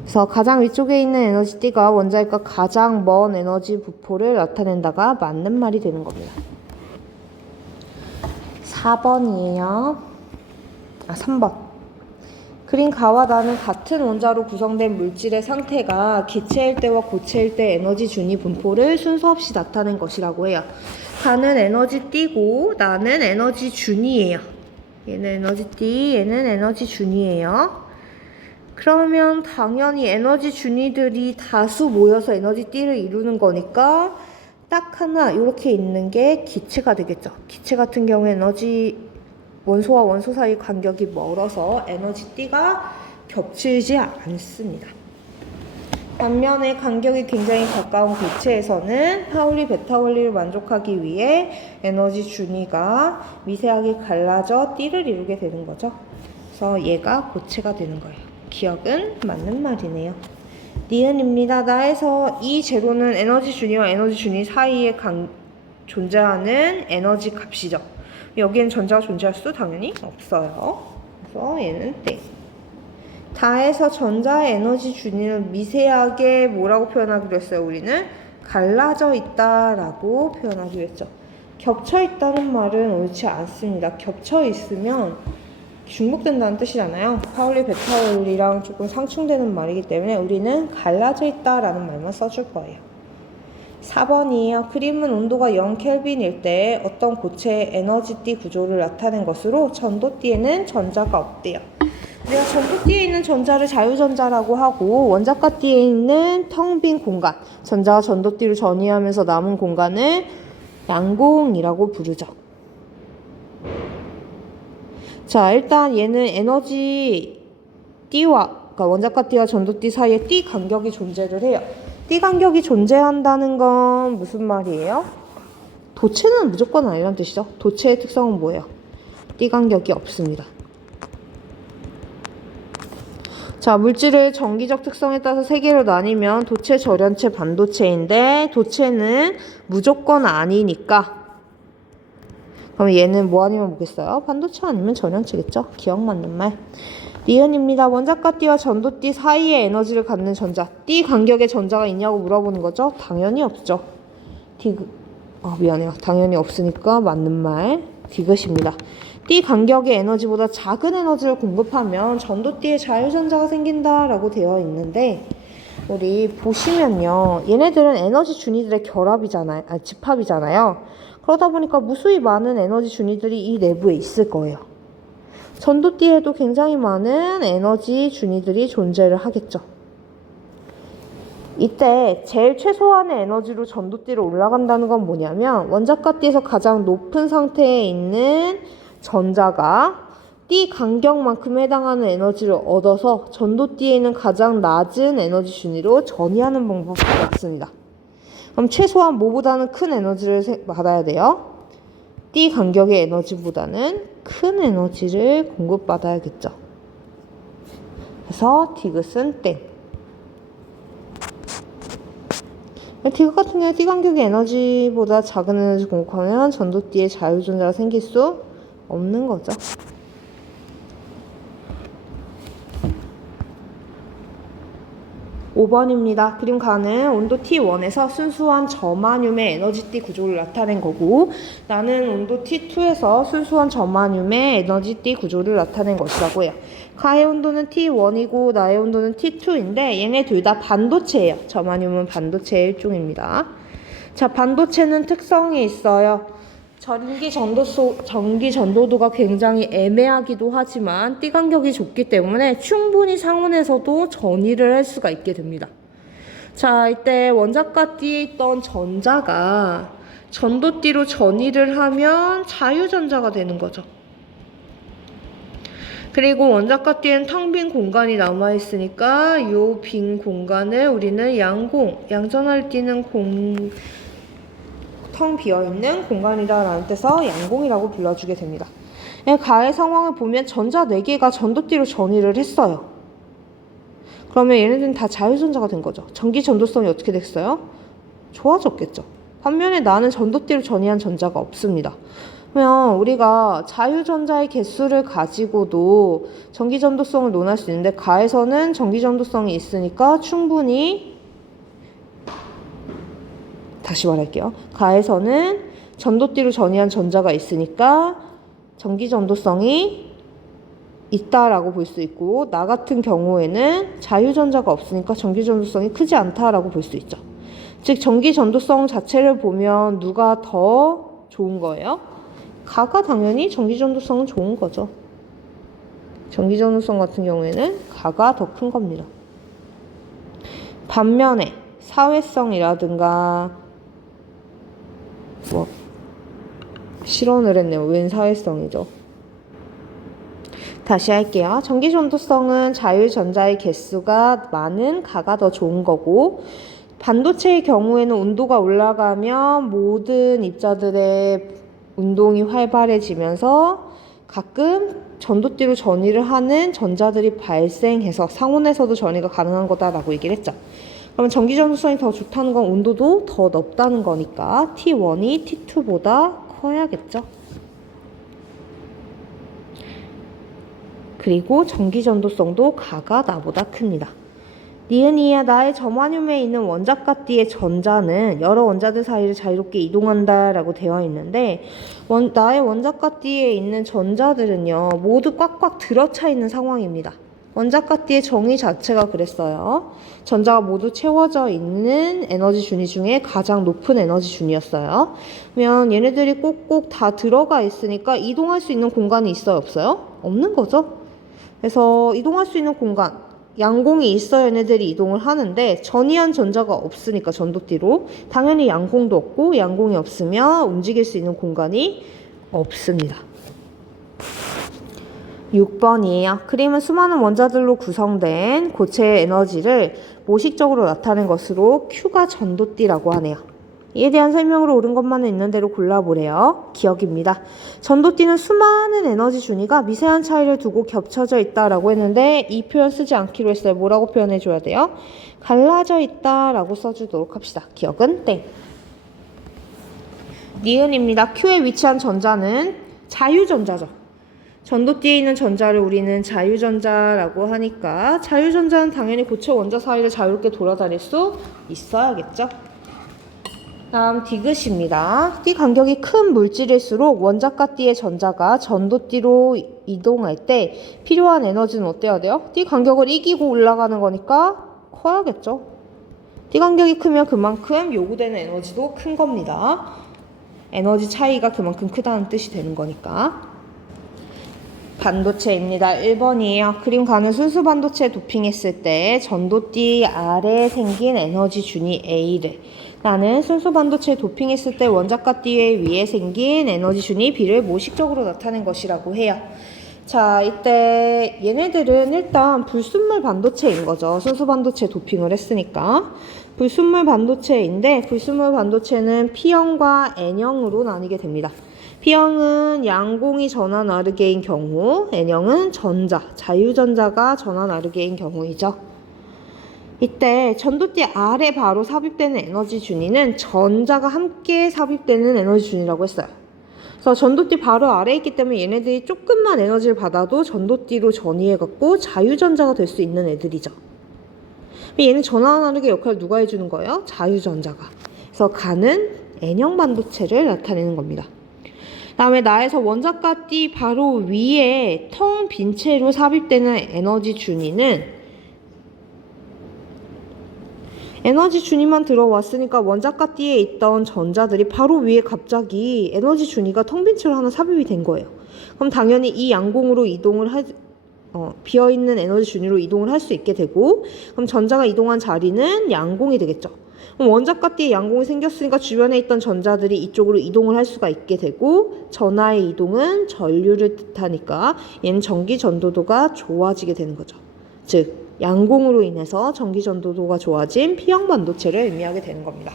그래서 가장 위쪽에 있는 에너지 띠가 원자핵과 가장 먼 에너지 부포를 나타낸다가 맞는 말이 되는 겁니다. 4번이에요. 3번. 그린 가와 나는 같은 원자로 구성된 물질의 상태가 기체일 때와 고체일 때 에너지 준위 분포를 순서 없이 나타낸 것이라고 해요. 가는 에너지 D고 나는 에너지 준이에요. 얘는 에너지 D, 얘는 에너지 준이에요. 그러면 당연히 에너지 준이들이 다수 모여서 에너지 D를 이루는 거니까 딱 하나 이렇게 있는 게 기체가 되겠죠. 기체 같은 경우에 에너지 원소와 원소 사이 간격이 멀어서 에너지 D가 겹치지 않습니다. 반면에 간격이 굉장히 가까운 고체에서는 파울리 베타 원리를 만족하기 위해 에너지 준위가 미세하게 갈라져 D를 이루게 되는 거죠. 그래서 얘가 고체가 되는 거예요. 기억은 맞는 말이네요. 니은입니다. 나에서 이 제로는 에너지 준위와 에너지 준위 사이에 존재하는 에너지 값이죠. 여기엔 전자가 존재할 수 당연히 없어요. 그래서 얘는 땡. 다에서 전자의 에너지 준위는 미세하게 뭐라고 표현하기로 했어요? 우리는 갈라져 있다라고 표현하기로 했죠. 겹쳐 있다는 말은 옳지 않습니다. 겹쳐 있으면 중복된다는 뜻이잖아요. 파울리 베타 원리랑 조금 상충되는 말이기 때문에 우리는 갈라져 있다라는 말만 써줄 거예요. 4번이에요. 그림은 온도가 0켈빈일 때 어떤 고체의 에너지 D 구조를 나타낸 것으로 전도띠에는 전자가 없대요. 우리가 전도띠에 있는 전자를 자유전자라고 하고 원자가띠에 있는 텅 빈 공간, 전자가 전도띠로 전이하면서 남은 공간을 양공이라고 부르죠. 자, 일단 얘는 에너지 D와 그러니까 원자가띠와 전도띠 사이에 D 간격이 존재를 해요. D 간격이 존재한다는 건 무슨 말이에요? 도체는 무조건 아니란 뜻이죠. 도체의 특성은 뭐예요? D 간격이 없습니다. 자, 물질을 전기적 특성에 따라서 세 개로 나뉘면 도체, 절연체, 반도체인데 도체는 무조건 아니니까 그럼 얘는 뭐 아니면 뭐겠어요? 반도체 아니면 절연체겠죠? 기억 맞는 말. 니은입니다. 원자가띠와 전도띠 사이에 에너지를 갖는 전자. D 간격의 전자가 있냐고 물어보는 거죠? 당연히 없죠. 미안해요. 당연히 없으니까 맞는 말. 디귿입니다. D 간격의 에너지보다 작은 에너지를 공급하면 전도띠에 자유전자가 생긴다라고 되어 있는데 우리 보시면요. 얘네들은 에너지 준위들의 결합이잖아요. 집합이잖아요. 그러다 보니까 무수히 많은 에너지 준위들이 이 내부에 있을 거예요. 전도띠에도 굉장히 많은 에너지 준위들이 존재를 하겠죠. 이때 제일 최소한의 에너지로 전도띠로 올라간다는 건 뭐냐면 원자가띠에서 가장 높은 상태에 있는 전자가 D 간격만큼 해당하는 에너지를 얻어서 전도띠에 있는 가장 낮은 에너지 준위로 전이하는 방법이 맞습니다. 그럼 최소한 뭐보다는 큰 에너지를 받아야 돼요? D 간격의 에너지보다는 큰 에너지를 공급받아야겠죠. 그래서 디귿은 땡. 디귿 같은 경우에 D 간격의 에너지보다 작은 에너지 공급하면 전도띠에 자유전자가 생길 수 없는 거죠. 5번입니다. 그림 가는 온도 T1에서 순수한 저마듐의 에너지 D 구조를 나타낸 거고 나는 온도 T2에서 순수한 저마듐의 에너지 D 구조를 나타낸 것이라고 해요. 가의 온도는 T1이고 나의 온도는 T2인데 얘네 둘 다 반도체예요. 저마듐은 반도체의 일종입니다. 자, 반도체는 특성이 있어요. 전기 전도도가 굉장히 애매하기도 하지만 띠 간격이 좁기 때문에 충분히 상온에서도 전이를 할 수가 있게 됩니다. 자, 이때 원자가띠에 있던 전자가 전도띠로 전이를 하면 자유전자가 되는 거죠. 그리고 원자가띠에는 텅 빈 공간이 남아있으니까 이 빈 공간을 우리는 양전하를 띠는 텅 비어있는 공간이다 라는 뜻에서 양공이라고 불러주게 됩니다. 가의 상황을 보면 전자 4개가 전도띠로 전이를 했어요. 그러면 얘네들은 다 자유전자가 된 거죠. 전기 전도성이 어떻게 됐어요? 좋아졌겠죠. 반면에 나는 전도띠로 전이한 전자가 없습니다. 그러면 우리가 자유전자의 개수를 가지고도 전기 전도성을 논할 수 있는데 가에서는 전기 전도성이 있으니까 충분히 다시 말할게요. 가에서는 전도띠로 전이한 전자가 있으니까 전기 전도성이 있다라고 볼 수 있고, 나 같은 경우에는 자유전자가 없으니까 전기전도성이 크지 않다라고 볼 수 있죠. 즉 전기전도성 자체를 보면 누가 더 좋은 거예요? 가가 당연히 전기전도성은 좋은 거죠. 전기전도성 같은 경우에는 가가 더 큰 겁니다. 반면에 사회성이라든가 실언을 했네요. 웬 사회성이죠. 다시 할게요. 전기전도성은 자유전자의 개수가 많은 가가 더 좋은 거고, 반도체의 경우에는 온도가 올라가면 모든 입자들의 운동이 활발해지면서 가끔 전도띠로 전이를 하는 전자들이 발생해서 상온에서도 전이가 가능한 거다라고 얘기를 했죠. 그러면 전기전도성이 더 좋다는 건 온도도 더 높다는 거니까 T1이 T2보다 커야겠죠. 그리고 전기전도성도 가가 나보다 큽니다. 니은이야, 나의 점화뇽에 있는 원자과 띠의 전자는 여러 원자들 사이를 자유롭게 이동한다 라고 되어 있는데, 나의 원자과 띠에 있는 전자들은요 모두 꽉꽉 들어차 있는 상황입니다. 원자과 띠의 정의 자체가 그랬어요. 전자가 모두 채워져 있는 에너지 준위 중에 가장 높은 에너지 준위였어요. 그러면 얘네들이 꼭꼭 다 들어가 있으니까 이동할 수 있는 공간이 있어요, 없어요? 없는 거죠. 그래서 이동할 수 있는 공간, 양공이 있어야 얘네들이 이동을 하는데, 전이한 전자가 없으니까 전도띠로 당연히 양공도 없고, 양공이 없으면 움직일 수 있는 공간이 없습니다. 6번이에요. 그림은 수많은 원자들로 구성된 고체의 에너지를 모식적으로 나타낸 것으로 Q가 전도띠라고 하네요. 이에 대한 설명으로 옳은 것만은 있는 대로 골라보래요. 기억입니다. 전도띠는 수많은 에너지 준위가 미세한 차이를 두고 겹쳐져 있다라고 했는데, 이 표현 쓰지 않기로 했어요. 뭐라고 표현해줘야 돼요? 갈라져 있다라고 써주도록 합시다. 기억은 땡. 니은입니다. Q에 위치한 전자는 자유전자죠. 전도띠에 있는 전자를 우리는 자유전자라고 하니까 자유전자는 당연히 고체 원자 사이를 자유롭게 돌아다닐 수 있어야겠죠. 다음 디귿입니다. 띠 간격이 큰 물질일수록 원자과 띠의 전자가 전도띠로 이동할 때 필요한 에너지는 어때야 돼요? 띠 간격을 이기고 올라가는 거니까 커야겠죠. 띠 간격이 크면 그만큼 요구되는 에너지도 큰 겁니다. 에너지 차이가 그만큼 크다는 뜻이 되는 거니까. 반도체입니다. 1번이에요. 그림 가는 순수 반도체 도핑했을 때 전도띠 아래에 생긴 에너지 준위 A를, 나는 순수 반도체 도핑했을 때 원자과 띠 위에 생긴 에너지 준위 B를 모식적으로 나타낸 것이라고 해요. 자, 이때 얘네들은 일단 불순물 반도체인 거죠. 순수 반도체 도핑을 했으니까. 불순물 반도체인데, 불순물 반도체는 P형과 N형으로 나뉘게 됩니다. P형은 양공이 전하 나르게인 경우, N형은 전자, 자유전자가 전하 나르게인 경우이죠. 이때 전도띠 아래 바로 삽입되는 에너지 준위는 전자가 함께 삽입되는 에너지 준위라고 했어요. 그래서 전도띠 바로 아래에 있기 때문에 얘네들이 조금만 에너지를 받아도 전도띠로 전이해갖고 자유전자가 될 수 있는 애들이죠. 얘는 전하 나르게 역할을 누가 해주는 거예요? 자유전자가. 그래서 가는 N형 반도체를 나타내는 겁니다. 다음에 나에서 원자과 띠 바로 위에 텅 빈 채로 삽입되는 에너지 준위는, 에너지 준위만 들어왔으니까 원자과 띠에 있던 전자들이 바로 위에 갑자기 에너지 준위가 텅 빈 채로 하나 삽입이 된 거예요. 그럼 당연히 이 양공으로 이동을 비어있는 에너지 준위로 이동을 할 수 있게 되고, 그럼 전자가 이동한 자리는 양공이 되겠죠. 그럼 원자과 띠에 양공이 생겼으니까 주변에 있던 전자들이 이쪽으로 이동을 할 수가 있게 되고, 전하의 이동은 전류를 뜻하니까 얘는 전기 전도도가 좋아지게 되는 거죠. 즉 양공으로 인해서 전기 전도도가 좋아진 P형 반도체를 의미하게 되는 겁니다.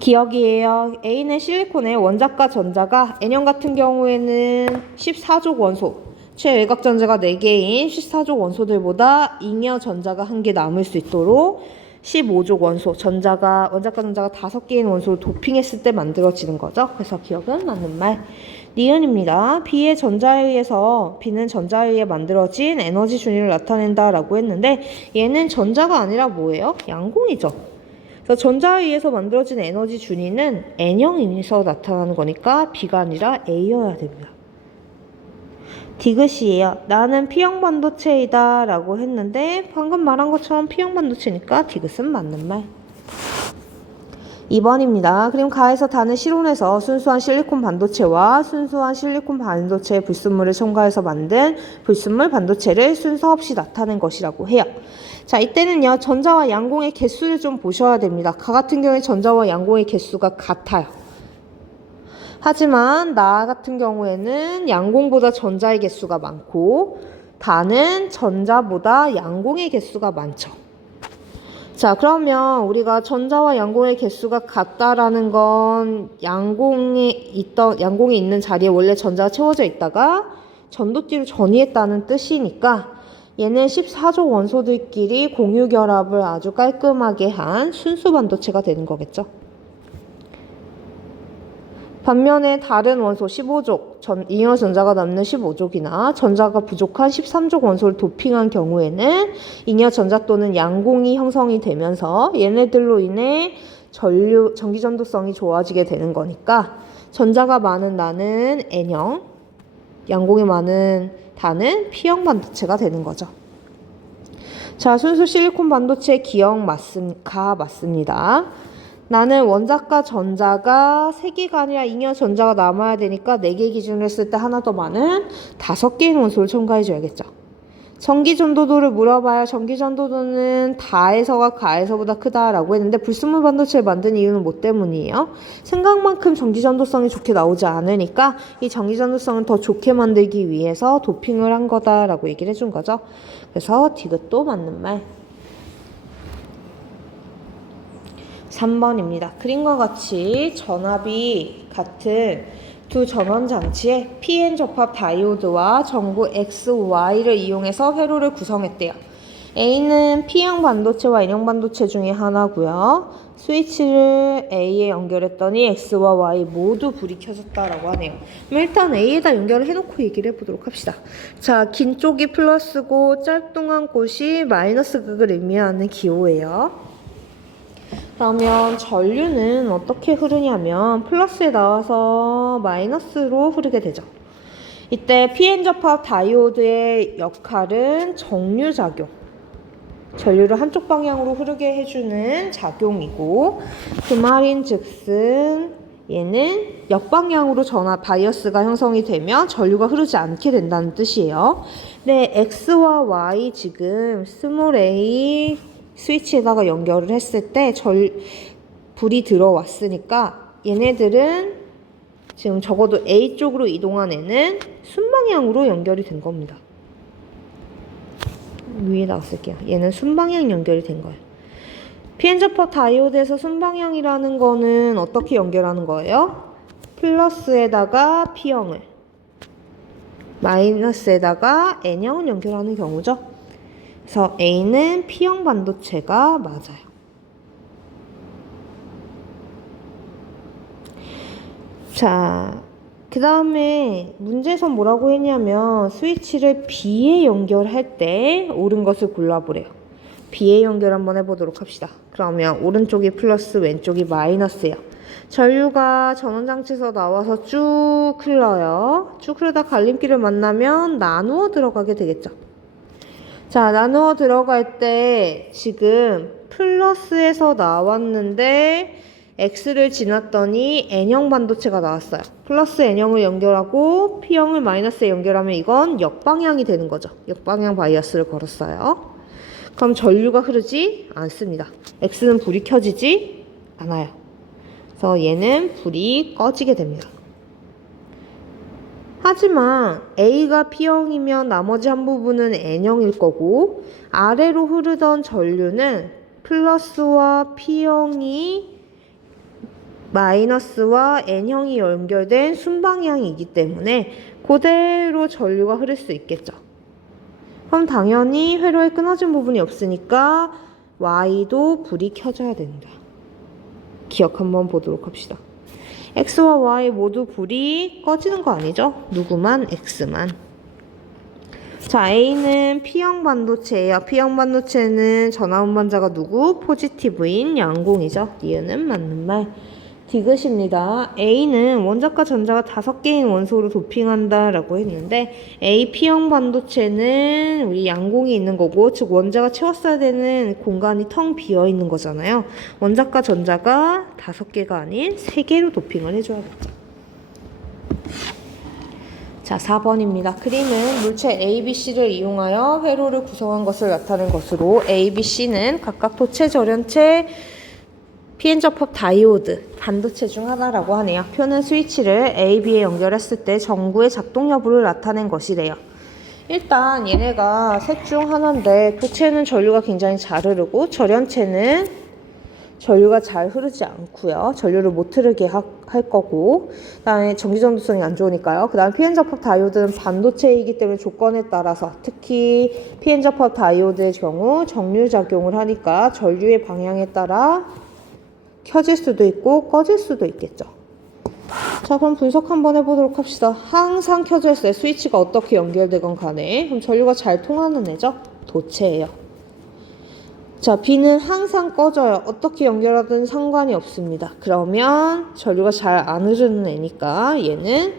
기억이에요. A는 실리콘의 원자과 전자가 N형 같은 경우에는 14족 원소, 최외곽 전자가 4개인 14족 원소들보다 잉여 전자가 1개 남을 수 있도록 15족 원소, 원자과 전자가 5개인 원소를 도핑했을 때 만들어지는 거죠. 그래서 기억은 맞는 말. 니은입니다. B는 전자에 의해 만들어진 에너지 준위를 나타낸다라고 했는데, 얘는 전자가 아니라 뭐예요? 양공이죠. 그래서 전자에 의해서 만들어진 에너지 준위는 N형에서 나타나는 거니까 B가 아니라 A여야 됩니다. 디귿이에요. 나는 P형 반도체이다 라고 했는데 방금 말한 것처럼 P형 반도체니까 디귿은 맞는 말. 2번입니다. 그림 가에서 다는 실온에서 순수한 실리콘 반도체와 순수한 실리콘 반도체의 불순물을 첨가해서 만든 불순물 반도체를 순서 없이 나타낸 것이라고 해요. 자, 이때는요, 전자와 양공의 개수를 좀 보셔야 됩니다. 가 같은 경우에 전자와 양공의 개수가 같아요. 하지만 나 같은 경우에는 양공보다 전자의 개수가 많고 다는 전자보다 양공의 개수가 많죠. 자, 그러면 우리가 전자와 양공의 개수가 같다라는 건 양공에 있는 자리에 원래 전자가 채워져 있다가 전도띠로 전이했다는 뜻이니까 얘는 14족 원소들끼리 공유 결합을 아주 깔끔하게 한 순수 반도체가 되는 거겠죠. 반면에 다른 원소 15족, 잉여 전자가 남는 15족이나 전자가 부족한 13족 원소를 도핑한 경우에는 잉여 전자 또는 양공이 형성이 되면서 얘네들로 인해 전기 전도성이 좋아지게 되는 거니까 전자가 많은 나는 N형, 양공이 많은 다는 P형 반도체가 되는 거죠. 자, 순수 실리콘 반도체 기억 맞습니다. 나는 원자과 전자가 3개가 아니라 잉여 전자가 남아야 되니까 4개 기준으로 했을 때 하나 더 많은 5개의 원소를 첨가해줘야겠죠. 전기 전도도를 물어봐야 전기 전도도는 다에서가 가에서보다 크다라고 했는데 불순물 반도체를 만든 이유는 뭐 때문이에요? 생각만큼 전기 전도성이 좋게 나오지 않으니까 이 전기 전도성을 더 좋게 만들기 위해서 도핑을 한 거다라고 얘기를 해준 거죠. 그래서 디귿도 맞는 말. 3번입니다. 그림과 같이 전압이 같은 두 전원 장치에 PN 접합 다이오드와 전구 X, Y를 이용해서 회로를 구성했대요. A는 P형 반도체와 N형 반도체 중에 하나고요. 스위치를 A에 연결했더니 X와 Y 모두 불이 켜졌다라고 하네요. 그럼 일단 A에다 연결을 해놓고 얘기를 해보도록 합시다. 자, 긴 쪽이 플러스고 짤뚱한 곳이 마이너스 극을 의미하는 기호예요. 그러면 전류는 어떻게 흐르냐면 플러스에 나와서 마이너스로 흐르게 되죠. 이때 PN 접합 다이오드의 역할은 정류작용, 전류를 한쪽 방향으로 흐르게 해주는 작용이고 그 말인즉슨 얘는 역방향으로 바이어스가 형성이 되면 전류가 흐르지 않게 된다는 뜻이에요. 네, X와 Y 지금 스몰 a 스위치에다가 연결을 했을 때 불이 들어왔으니까 얘네들은 지금 적어도 A 쪽으로 이동한 애는 순방향으로 연결이 된 겁니다. 위에다가 쓸게요. 얘는 순방향 연결이 된 거예요. PN 접합 다이오드에서 순방향이라는 거는 어떻게 연결하는 거예요? 플러스에다가 P형을 마이너스에다가 N형을 연결하는 경우죠. 그래서 A는 P형 반도체가 맞아요. 자, 그 다음에 문제에서 뭐라고 했냐면 스위치를 B에 연결할 때 옳은 것을 골라보래요. B에 연결 한번 해보도록 합시다. 그러면 오른쪽이 플러스, 왼쪽이 마이너스예요. 전류가 전원장치에서 나와서 쭉 흘러요. 쭉 흐르다 갈림길을 만나면 나누어 들어가게 되겠죠. 자, 나누어 들어갈 때 지금 플러스에서 나왔는데 X를 지났더니 N형 반도체가 나왔어요. 플러스 N형을 연결하고 P형을 마이너스에 연결하면 이건 역방향이 되는 거죠. 역방향 바이어스를 걸었어요. 그럼 전류가 흐르지 않습니다. X는 불이 켜지지 않아요. 그래서 얘는 불이 꺼지게 됩니다. 하지만 A가 P형이면 나머지 한 부분은 N형일 거고 아래로 흐르던 전류는 플러스와 P형이 마이너스와 N형이 연결된 순방향이기 때문에 그대로 전류가 흐를 수 있겠죠. 그럼 당연히 회로에 끊어진 부분이 없으니까 Y도 불이 켜져야 된다. 기억 한번 보도록 합시다. X와 Y 모두 불이 꺼지는 거 아니죠? 누구만? X만. 자, A는 P형 반도체예요. P형 반도체는 전하 운반자가 누구? 포지티브인 양공이죠. 니은은 맞는 말. 디귿입니다. A는 원자과 전자가 5개인 원소로 도핑한다 라고 했는데 A P형 반도체는 우리 양공이 있는 거고, 즉 원자가 채웠어야 되는 공간이 텅 비어 있는 거잖아요. 원자과 전자가 5개가 아닌 3개로 도핑을 해줘야겠죠. 자, 4번입니다. 그림은 물체 A, B, C를 이용하여 회로를 구성한 것을 나타낸 것으로 A, B, C는 각각 도체, 절연체, PN 접합 다이오드, 반도체 중 하나라고 하네요. 표는 스위치를 A, B에 연결했을 때 전구의 작동 여부를 나타낸 것이래요. 일단 얘네가 셋 중 하나인데 도체는 전류가 굉장히 잘 흐르고 절연체는 전류가 잘 흐르지 않고요. 전류를 못 흐르게 할 거고, 그 다음에 전기전도성이 안 좋으니까요. 그 다음에 PN 접합 다이오드는 반도체이기 때문에 조건에 따라서, 특히 PN 접합 다이오드의 경우 정류작용을 하니까 전류의 방향에 따라 켜질 수도 있고 꺼질 수도 있겠죠. 자, 그럼 분석 한번 해보도록 합시다. 항상 켜져 있어요. 스위치가 어떻게 연결되건 간에. 그럼 전류가 잘 통하는 애죠? 도체예요. 자, B는 항상 꺼져요. 어떻게 연결하든 상관이 없습니다. 그러면 전류가 잘 안 흐르는 애니까 얘는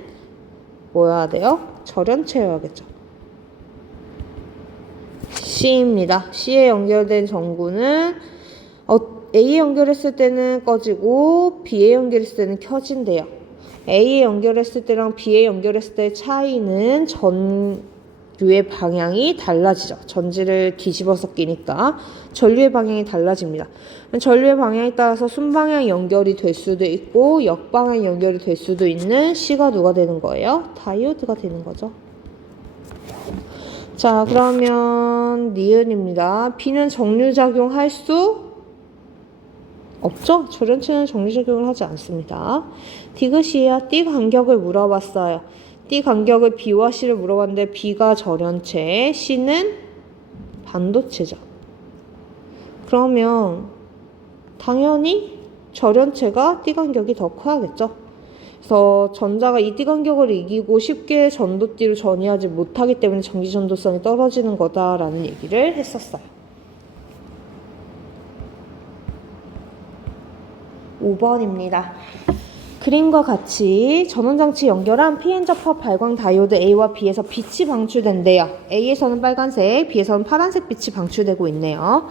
뭐여야 돼요? 절연체여야겠죠. C입니다. C에 연결된 전구는 A에 연결했을 때는 꺼지고 B에 연결했을 때는 켜진대요. A에 연결했을 때랑 B에 연결했을 때의 차이는 전류의 방향이 달라지죠. 전지를 뒤집어서 끼니까 전류의 방향이 달라집니다. 전류의 방향에 따라서 순방향 연결이 될 수도 있고 역방향 연결이 될 수도 있는 C가 누가 되는 거예요? 다이오드가 되는 거죠. 자, 그러면 니은입니다. B는 정류작용 할 수 없죠? 절연체는 정류작용을 하지 않습니다. 디귿이에요. 띠 간격을 물어봤어요. 띠 간격을 B와 C를 물어봤는데 B가 절연체, C는 반도체죠. 그러면 당연히 절연체가 띠 간격이 더 커야겠죠. 그래서 전자가 이 띠 간격을 이기고 쉽게 전도띠로 전이하지 못하기 때문에 전기전도성이 떨어지는 거다라는 얘기를 했었어요. 5번입니다. 그림과 같이 전원장치 연결한 PN 접합 발광 다이오드 A와 B에서 빛이 방출된대요. A에서는 빨간색, B에서는 파란색 빛이 방출되고 있네요.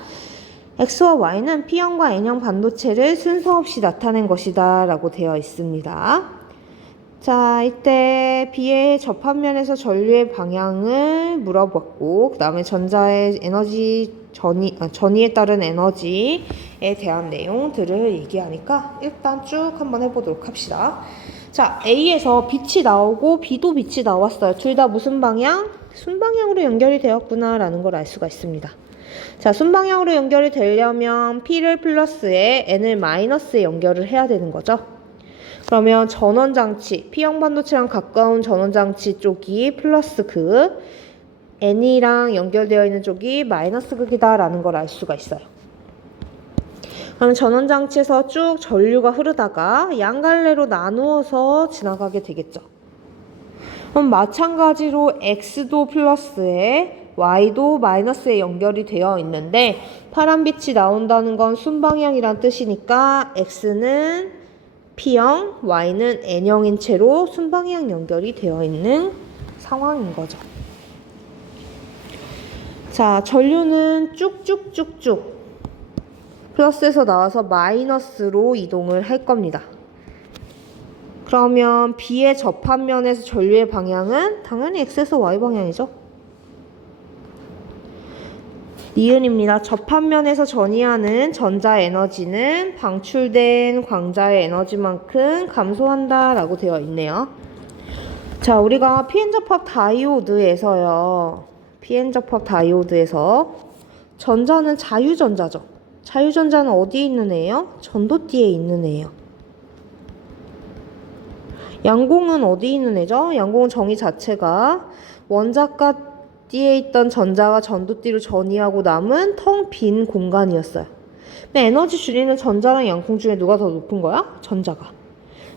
X와 Y는 P형과 N형 반도체를 순서 없이 나타낸 것이다 라고 되어 있습니다. 자, 이때 B의 접합면에서 전류의 방향을 물어봤고, 그 다음에 전자의 에너지 전위에 따른 에너지에 대한 내용들을 얘기하니까 일단 쭉 한번 해보도록 합시다. 자, A에서 빛이 나오고 B도 빛이 나왔어요. 둘 다 무슨 방향? 순방향으로 연결이 되었구나 라는 걸 알 수가 있습니다. 자, 순방향으로 연결이 되려면 P를 플러스에 N을 마이너스에 연결을 해야 되는 거죠. 그러면 전원장치, P형 반도체랑 가까운 전원장치 쪽이 플러스 극, N이랑 연결되어 있는 쪽이 마이너스 극이다 라는 걸 알 수가 있어요. 그럼 전원장치에서 쭉 전류가 흐르다가 양갈래로 나누어서 지나가게 되겠죠. 그럼 마찬가지로 X도 플러스에 Y도 마이너스에 연결이 되어 있는데 파란빛이 나온다는 건 순방향이란 뜻이니까 X는 P형, Y는 N형인 채로 순방향 연결이 되어 있는 상황인 거죠. 자, 전류는 쭉쭉쭉쭉 플러스에서 나와서 마이너스로 이동을 할 겁니다. 그러면 B의 접합면에서 전류의 방향은 당연히 X에서 Y 방향이죠. 니은입니다. 접합면에서 전이하는 전자 에너지는 방출된 광자의 에너지만큼 감소한다 라고 되어 있네요. 자, 우리가 PN접합 다이오드에서요. PN접합 다이오드에서 전자는 자유전자죠. 자유전자는 어디에 있는 애예요? 전도띠에 있는 애예요. 양공은 어디 있는 애죠? 양공은 정의 자체가 원자과 띠에 있던 전자가 전도띠로 전이하고 남은 텅 빈 공간이었어요. 근데 에너지 줄이는 전자랑 양공 중에 누가 더 높은 거야? 전자가.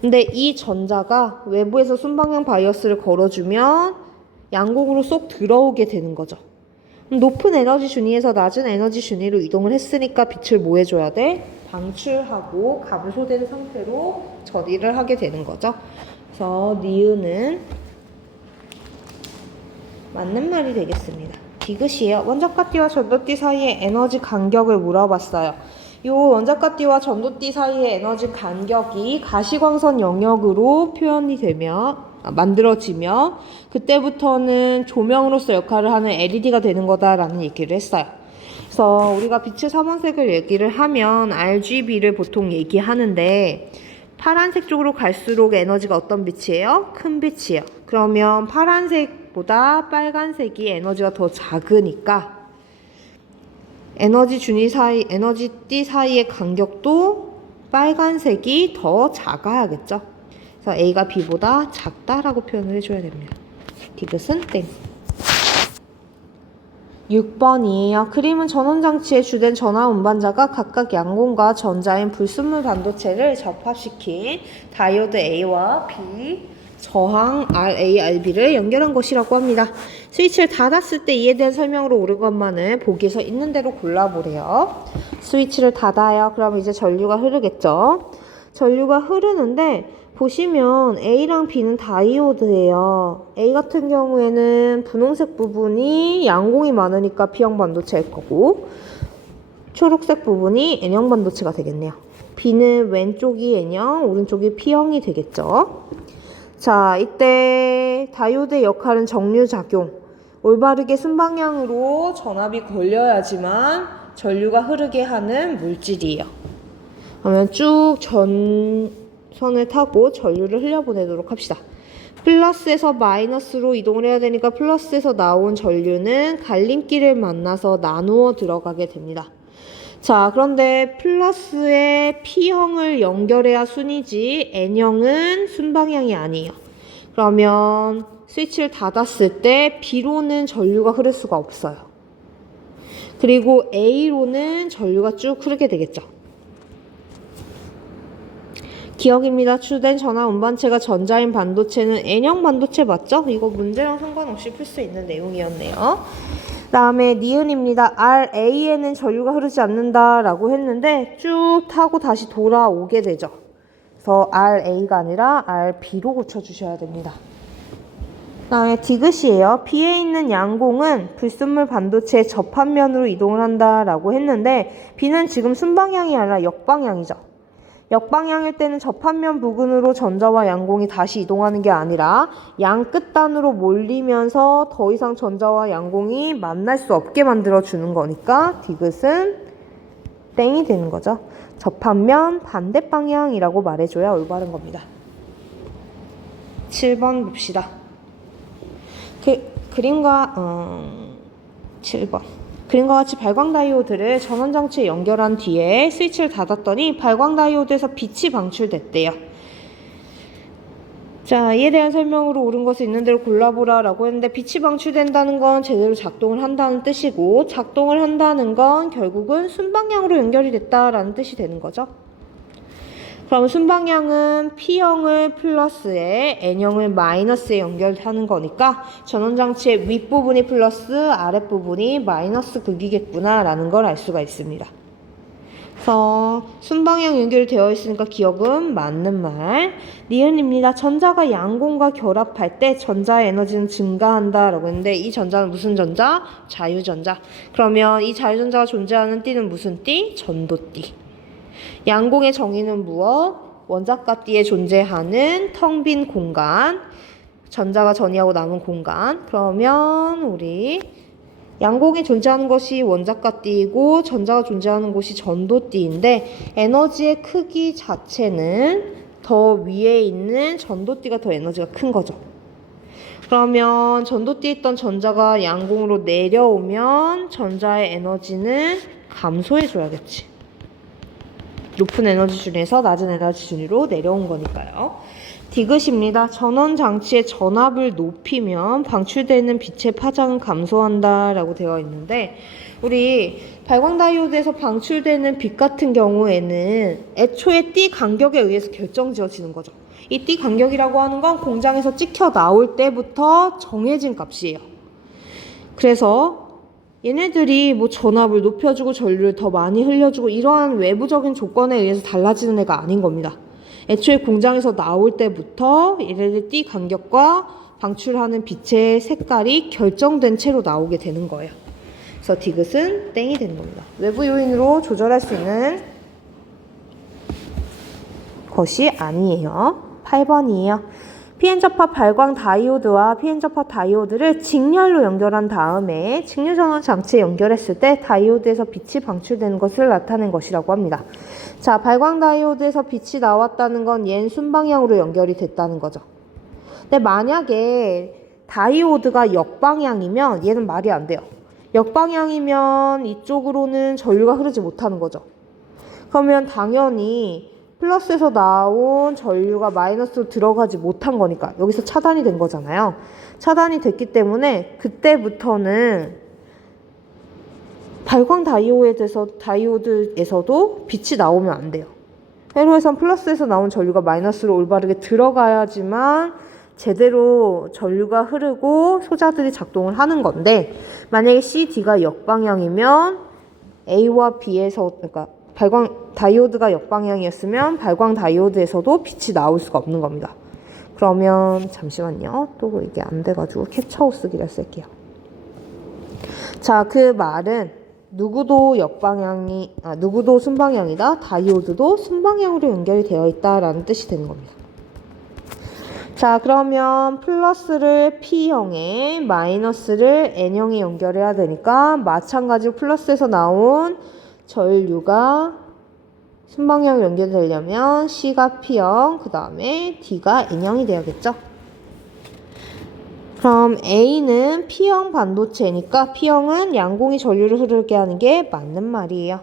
근데 이 전자가 외부에서 순방향 바이어스를 걸어주면 양공으로 쏙 들어오게 되는 거죠. 높은 에너지 준위에서 낮은 에너지 준위로 이동을 했으니까 빛을 뭐 해줘야 돼? 방출하고 감소된 상태로 처리를 하게 되는 거죠. 그래서 니은은 맞는 말이 되겠습니다. 디귿이에요. 원자가띠와 전도띠 사이의 에너지 간격을 물어봤어요. 이 원자가띠와 전도띠 사이의 에너지 간격이 가시광선 영역으로 표현이 만들어지며 그때부터는 조명으로서 역할을 하는 LED가 되는 거다라는 얘기를 했어요. 그래서 우리가 빛의 삼원색을 얘기를 하면 RGB를 보통 얘기하는데 파란색 쪽으로 갈수록 에너지가 어떤 빛이에요? 큰 빛이에요. 그러면 파란색보다 빨간색이 에너지가 더 작으니까 에너지띠 사이의 간격도 빨간색이 더 작아야겠죠. 그래서 A가 B보다 작다라고 표현을 해줘야 됩니다. 디귿은 땡. 6번이에요. 그림은 전원장치에 주된 전화 운반자가 각각 양공과 전자인 불순물 반도체를 접합시킨 다이오드 A와 B, 저항 RA, RB를 연결한 것이라고 합니다. 스위치를 닫았을 때 이에 대한 설명으로 옳은 것만은 보기에서 있는 대로 골라보래요. 스위치를 닫아요. 그럼 이제 전류가 흐르겠죠. 전류가 흐르는데 보시면 A랑 B는 다이오드예요. A 같은 경우에는 분홍색 부분이 양공이 많으니까 P형 반도체일 거고 초록색 부분이 N형 반도체가 되겠네요. B는 왼쪽이 N형, 오른쪽이 P형이 되겠죠. 자, 이때 다이오드의 역할은 정류작용. 올바르게 순방향으로 전압이 걸려야지만 전류가 흐르게 하는 물질이에요. 그러면 쭉 선을 타고 전류를 흘려보내도록 합시다. 플러스에서 마이너스로 이동을 해야 되니까 플러스에서 나온 전류는 갈림길을 만나서 나누어 들어가게 됩니다. 자, 그런데 플러스에 P형을 연결해야 순이지 N형은 순방향이 아니에요. 그러면 스위치를 닫았을 때 B로는 전류가 흐를 수가 없어요. 그리고 A로는 전류가 쭉 흐르게 되겠죠. 기억입니다. 주된 전화 운반체가 전자인 반도체는 N형 반도체 맞죠? 이거 문제랑 상관없이 풀 수 있는 내용이었네요. 그 다음에 니은입니다. RA에는 전류가 흐르지 않는다 라고 했는데 쭉 타고 다시 돌아오게 되죠. 그래서 RA가 아니라 RB로 고쳐주셔야 됩니다. 그 다음에 디귿이에요. B에 있는 양공은 불순물 반도체의 접합면으로 이동을 한다 라고 했는데 B는 지금 순방향이 아니라 역방향이죠. 역방향일 때는 접합면 부근으로 전자와 양공이 다시 이동하는 게 아니라 양 끝단으로 몰리면서 더 이상 전자와 양공이 만날 수 없게 만들어주는 거니까 디귿은 땡이 되는 거죠. 접합면 반대 방향이라고 말해줘야 올바른 겁니다. 7번 봅시다. 그림과 7번. 그림과 같이 발광 다이오드를 전원 장치에 연결한 뒤에 스위치를 닫았더니 발광 다이오드에서 빛이 방출됐대요. 자, 이에 대한 설명으로 옳은 것을 있는 대로 골라보라 라고 했는데 빛이 방출된다는 건 제대로 작동을 한다는 뜻이고 작동을 한다는 건 결국은 순방향으로 연결이 됐다라는 뜻이 되는 거죠. 그럼 순방향은 P형을 플러스에 N형을 마이너스에 연결하는 거니까 전원장치의 윗부분이 플러스 아랫부분이 마이너스 극이겠구나 라는 걸 알 수가 있습니다. 그래서 순방향 연결되어 있으니까 기억은 맞는 말. 니은입니다. 전자가 양공과 결합할 때 전자의 에너지는 증가한다 라고 했는데 이 전자는 무슨 전자? 자유전자. 그러면 이 자유전자가 존재하는 띠는 무슨 띠? 전도띠. 양공의 정의는 무엇? 원자과 띠에 존재하는 텅 빈 공간, 전자가 전이하고 남은 공간. 그러면 우리 양공에 존재하는 것이 원자과 띠이고 전자가 존재하는 곳이 전도띠인데 에너지의 크기 자체는 더 위에 있는 전도띠가 더 에너지가 큰 거죠. 그러면 전도띠에 있던 전자가 양공으로 내려오면 전자의 에너지는 감소해줘야겠지. 높은 에너지 준위에서 낮은 에너지 준위로 내려온 거니까요. 디귿입니다. 전원 장치의 전압을 높이면 방출되는 빛의 파장은 감소한다 라고 되어 있는데 우리 발광 다이오드에서 방출되는 빛 같은 경우에는 애초에 띠 간격에 의해서 결정지어지는 거죠. 이 띠 간격이라고 하는 건 공장에서 찍혀 나올 때부터 정해진 값이에요. 그래서 얘네들이 뭐 전압을 높여주고 전류를 더 많이 흘려주고 이러한 외부적인 조건에 의해서 달라지는 애가 아닌 겁니다. 애초에 공장에서 나올 때부터 얘네들 띠 간격과 방출하는 빛의 색깔이 결정된 채로 나오게 되는 거예요. 그래서 디귿은 땡이 되는 겁니다. 외부 요인으로 조절할 수 있는 것이 아니에요. 8번이에요. PN 접합 발광 다이오드와 PN 접합 다이오드를 직렬로 연결한 다음에 직류 전원 장치에 연결했을 때 다이오드에서 빛이 방출되는 것을 나타낸 것이라고 합니다. 자, 발광 다이오드에서 빛이 나왔다는 건 얘는 순방향으로 연결이 됐다는 거죠. 근데 만약에 다이오드가 역방향이면 얘는 말이 안 돼요. 역방향이면 이쪽으로는 전류가 흐르지 못하는 거죠. 그러면 당연히 플러스에서 나온 전류가 마이너스로 들어가지 못한 거니까 여기서 차단이 된 거잖아요. 차단이 됐기 때문에 그때부터는 발광 다이오드에서도 빛이 나오면 안 돼요. 회로에선 플러스에서 나온 전류가 마이너스로 올바르게 들어가야지만 제대로 전류가 흐르고 소자들이 작동을 하는 건데, 만약에 C, D가 역방향이면 A와 B에서, 그러니까 발광 다이오드가 역방향이었으면 발광 다이오드에서도 빛이 나올 수가 없는 겁니다. 그러면 잠시만요. 또 이게 안 돼가지고 캡처 쓰기를 쓸게요. 자, 그 말은 누구도 순방향이다. 다이오드도 순방향으로 연결이 되어 있다라는 뜻이 되는 겁니다. 자, 그러면 플러스를 P형에 마이너스를 N형에 연결해야 되니까 마찬가지로 플러스에서 나온 전류가 순방향으로 연결되려면 C가 P형, 그 다음에 D가 N형이 되어야겠죠. 그럼 A는 P형 반도체니까 P형은 양공이 전류를 흐르게 하는 게 맞는 말이에요.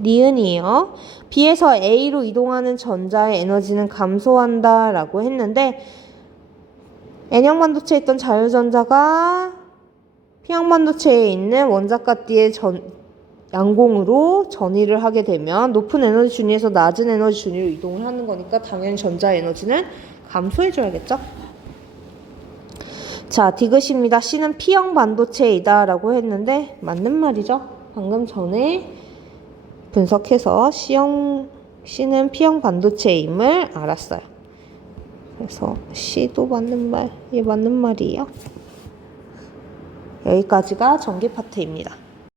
니은이에요. B에서 A로 이동하는 전자의 에너지는 감소한다 라고 했는데, N형 반도체에 있던 자유전자가 P형 반도체에 있는 원자과 띠의 양공으로 전이를 하게 되면 높은 에너지 준위에서 낮은 에너지 준위로 이동을 하는 거니까 당연히 전자 에너지는 감소해줘야겠죠. 자, 디귿입니다. C는 P형 반도체이다 라고 했는데 맞는 말이죠. 방금 전에 분석해서 C는 P형 반도체임을 알았어요. 그래서 C도 맞는 말, 얘 맞는 말이에요. 여기까지가 전기 파트입니다.